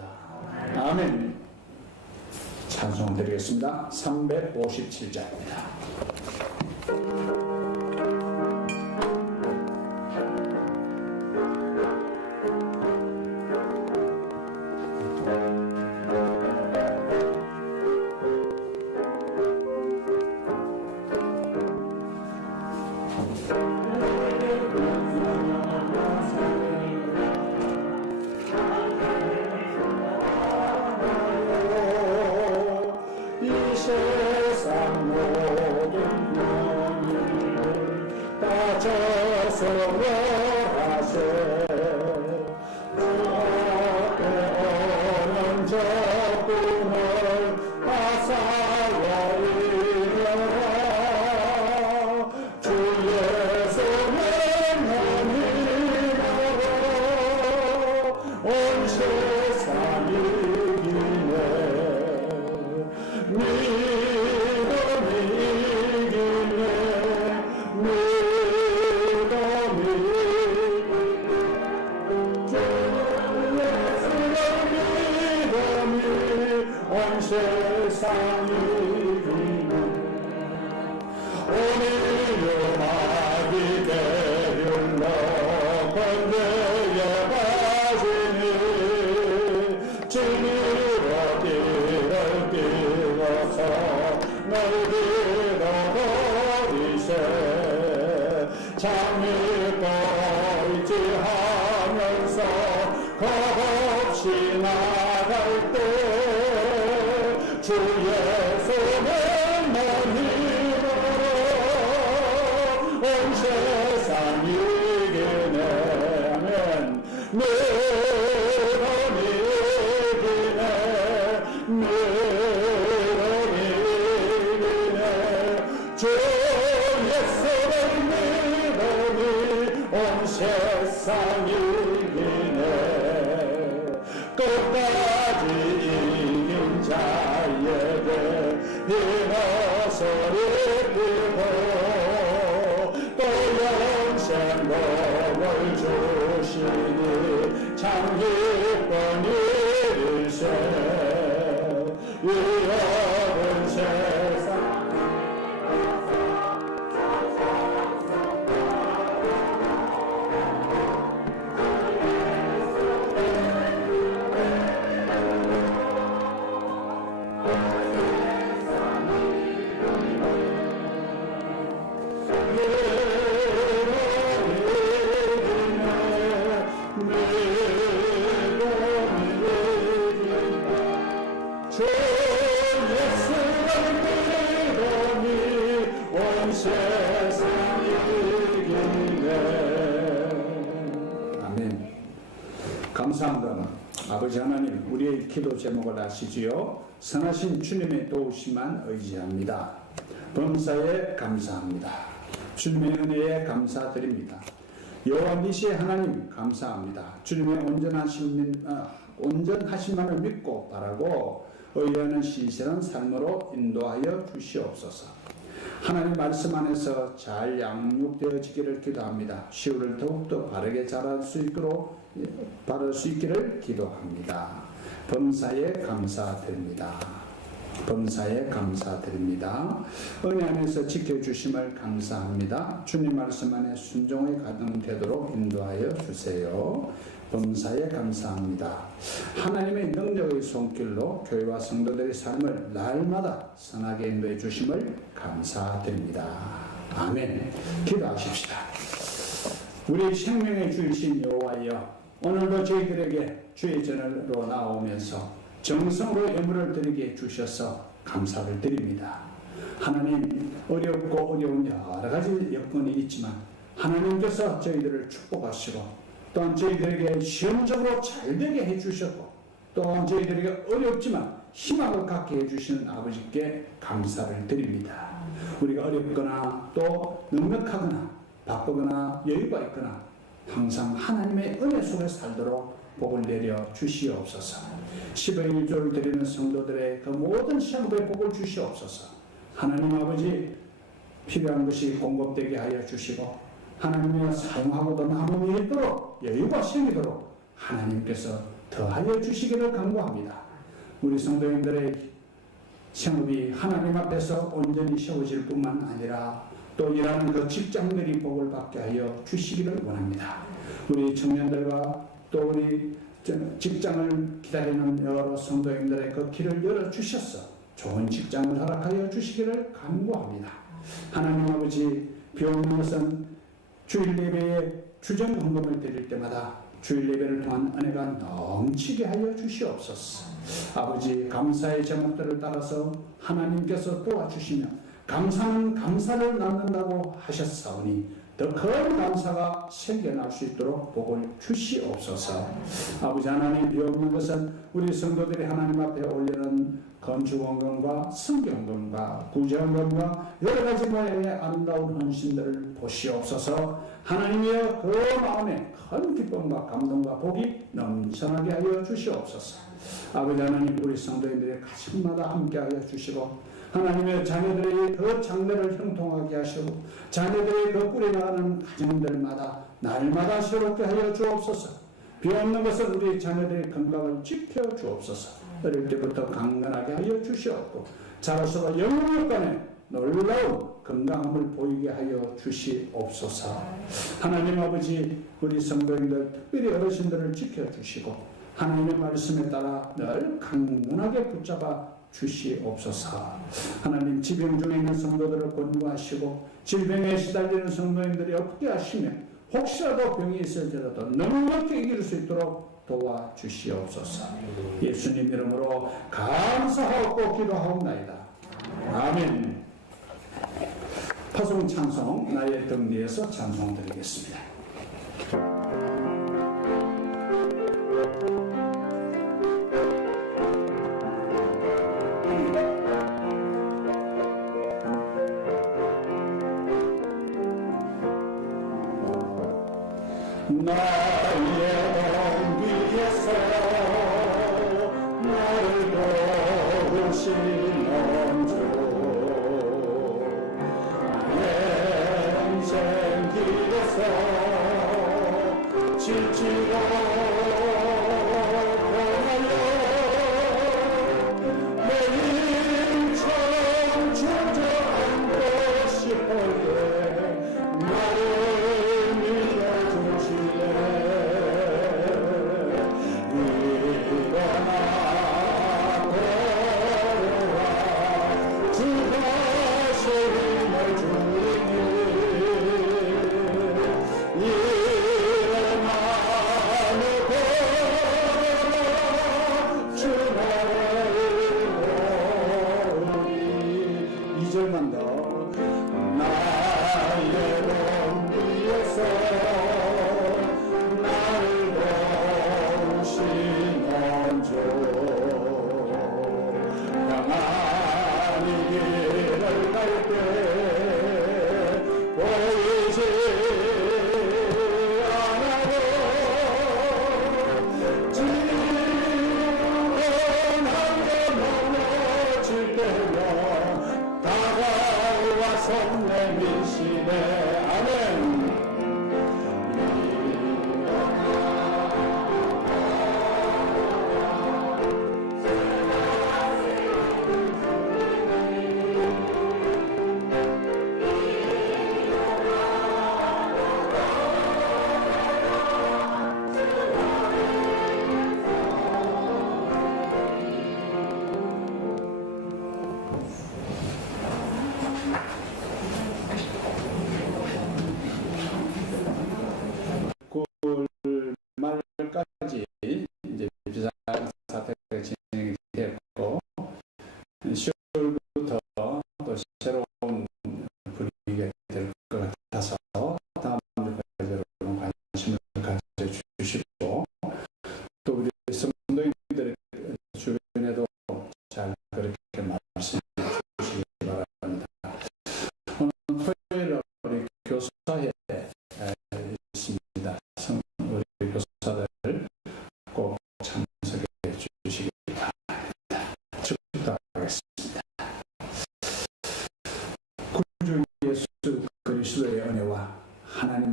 아멘. 찬송 드리겠습니다. 357장입니다. 세상 모든 영혼을 다 저성하세 오는 저 꿈을 아사와 이겨라 주 예수는 힘으로 온 세상 이기네 온 세상이 오늘도 마귀 대륙로 건드려 가지니 진리로 길을 띄워서 너희로 버리세 장미꽃 의지하면서 겁없이 나갈 때 주 예수는 넌 힘으로 온 세상 이기네 아멘 너는 이기네 너는 이기네 주 예수는 믿음이 온 세상 이기네 끝까지 이긴 자에게 힘을 소리 띠고 또 영생 복을 주시니 참 기쁜 일일세 이 어두운 세상 감사합니다. 아버지 하나님, 우리의 기도 제목을 아시지요? 선하신 주님의 도우심만 의지합니다. 범사에 감사합니다. 주님의 은혜에 감사드립니다. 여호와 니시의 하나님 감사합니다. 주님의 온전하심만을 믿고 바라고 의뢰하는 신실한 삶으로 인도하여 주시옵소서. 하나님 말씀 안에서 잘 양육되어지기를 기도합니다. 시우를 더욱더 바르게 자랄 수 있기를 기도합니다. 범사에 감사드립니다. 범사에 감사드립니다. 은혜 안에서 지켜주심을 감사합니다. 주님 말씀 안에 순종의 가능되도록 인도하여 주세요. 범사에 감사합니다. 하나님의 능력의 손길로 교회와 성도들의 삶을 날마다 선하게 인도해 주심을 감사드립니다. 아멘. 기도하십시다. 우리 생명의 주이신 여호와여, 오늘도 저희들에게 주의 전으로 나오면서 정성으로 예물을 드리게 해주셔서 감사를 드립니다. 하나님, 어렵고 어려운 여러 가지 여건이 있지만 하나님께서 저희들을 축복하시고 또한 저희들에게 시험적으로 잘되게 해주셨고 또한 저희들에게 어렵지만 희망을 갖게 해주시는 아버지께 감사를 드립니다. 우리가 어렵거나 또 넉넉하거나 바쁘거나 여유가 있거나 항상 하나님의 은혜 속에 살도록 복을 내려 주시옵소서. 10의 1조를 드리는 성도들의 그 모든 시험에 복을 주시옵소서. 하나님 아버지, 필요한 것이 공급되게 하여 주시고 하나님의 사용하고도 남음이 있도록 여유가 생기도록 하나님께서 더하여 주시기를 간구합니다. 우리 성도님들의 생업이 하나님 앞에서 온전히 세워질 뿐만 아니라 또 일하는 그 직장들이 복을 받게 하여 주시기를 원합니다. 우리 청년들과 또 우리 직장을 기다리는 여러 성도님들의 그 길을 열어주셔서 좋은 직장을 허락하여 주시기를 간구합니다. 하나님 아버지, 비오는 것은 주일 예배에 주정 헌금을 드릴 때마다 주일 예배를 통한 은혜가 넘치게 하여 주시옵소서. 아버지, 감사의 제목들을 따라서 하나님께서 도와주시며 감사는 감사를 낳는다고 하셨사오니 더 큰 감사가 생겨날 수 있도록 복을 주시옵소서. 아버지 하나님, 비옵는 것은 우리 성도들이 하나님 앞에 올리는 건축원금과 성경금과 구제원금과 여러 가지 모양의 아름다운 헌신들을 보시옵소서. 하나님이여, 그 마음에 큰 기쁨과 감동과 복이 넘쳐나게 하여 주시옵소서. 아버지 하나님, 우리 성도인들의 가정마다 함께하여 주시고 하나님의 자녀들의 그 장래를 형통하게 하시고 자녀들의 그 꾸려나가는 가정들마다 날마다 새롭게 하여 주옵소서. 비없는 것은 우리 자녀들의 건강을 지켜 주옵소서. 어릴 때부터 강건하게 하여 주시옵고 자라서도 영육간에 놀라운 건강함을 보이게 하여 주시옵소서. 하나님 아버지, 우리 성도님들 특별히 어르신들을 지켜주시고 하나님의 말씀에 따라 늘 강건하게 붙잡아 주시옵소서. 하나님, 지병 중에 있는 성도들을 권고하시고 질병에 시달리는 성도님들이 없게 하시며 혹시라도 병이 있을지라도 넉넉히 이길 수 있도록 도와주시옵소서. 예수님 이름으로 감사하고 기도하옵나이다. 아멘. 파송 찬송, 나의 등 뒤에서 찬송 드리겠습니다. 나의 등 뒤에서 나를 도우시는 주, 내 인생 길에서 지치고 떠나려 매일처럼 주저앉고 싶을 때 나를 믿어주시네. 일어나 걸어와 주가 소리를 주니 일어나 내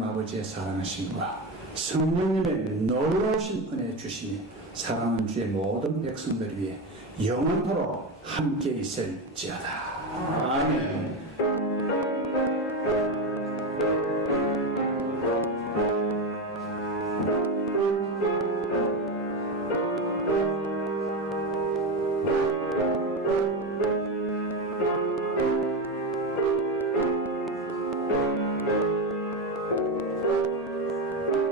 아버지의 사랑하심과 성령님의 놀라우신 은혜 주심이 사랑하는 주의 모든 백성들 위해 영원토록 함께 있을지어다. 아멘.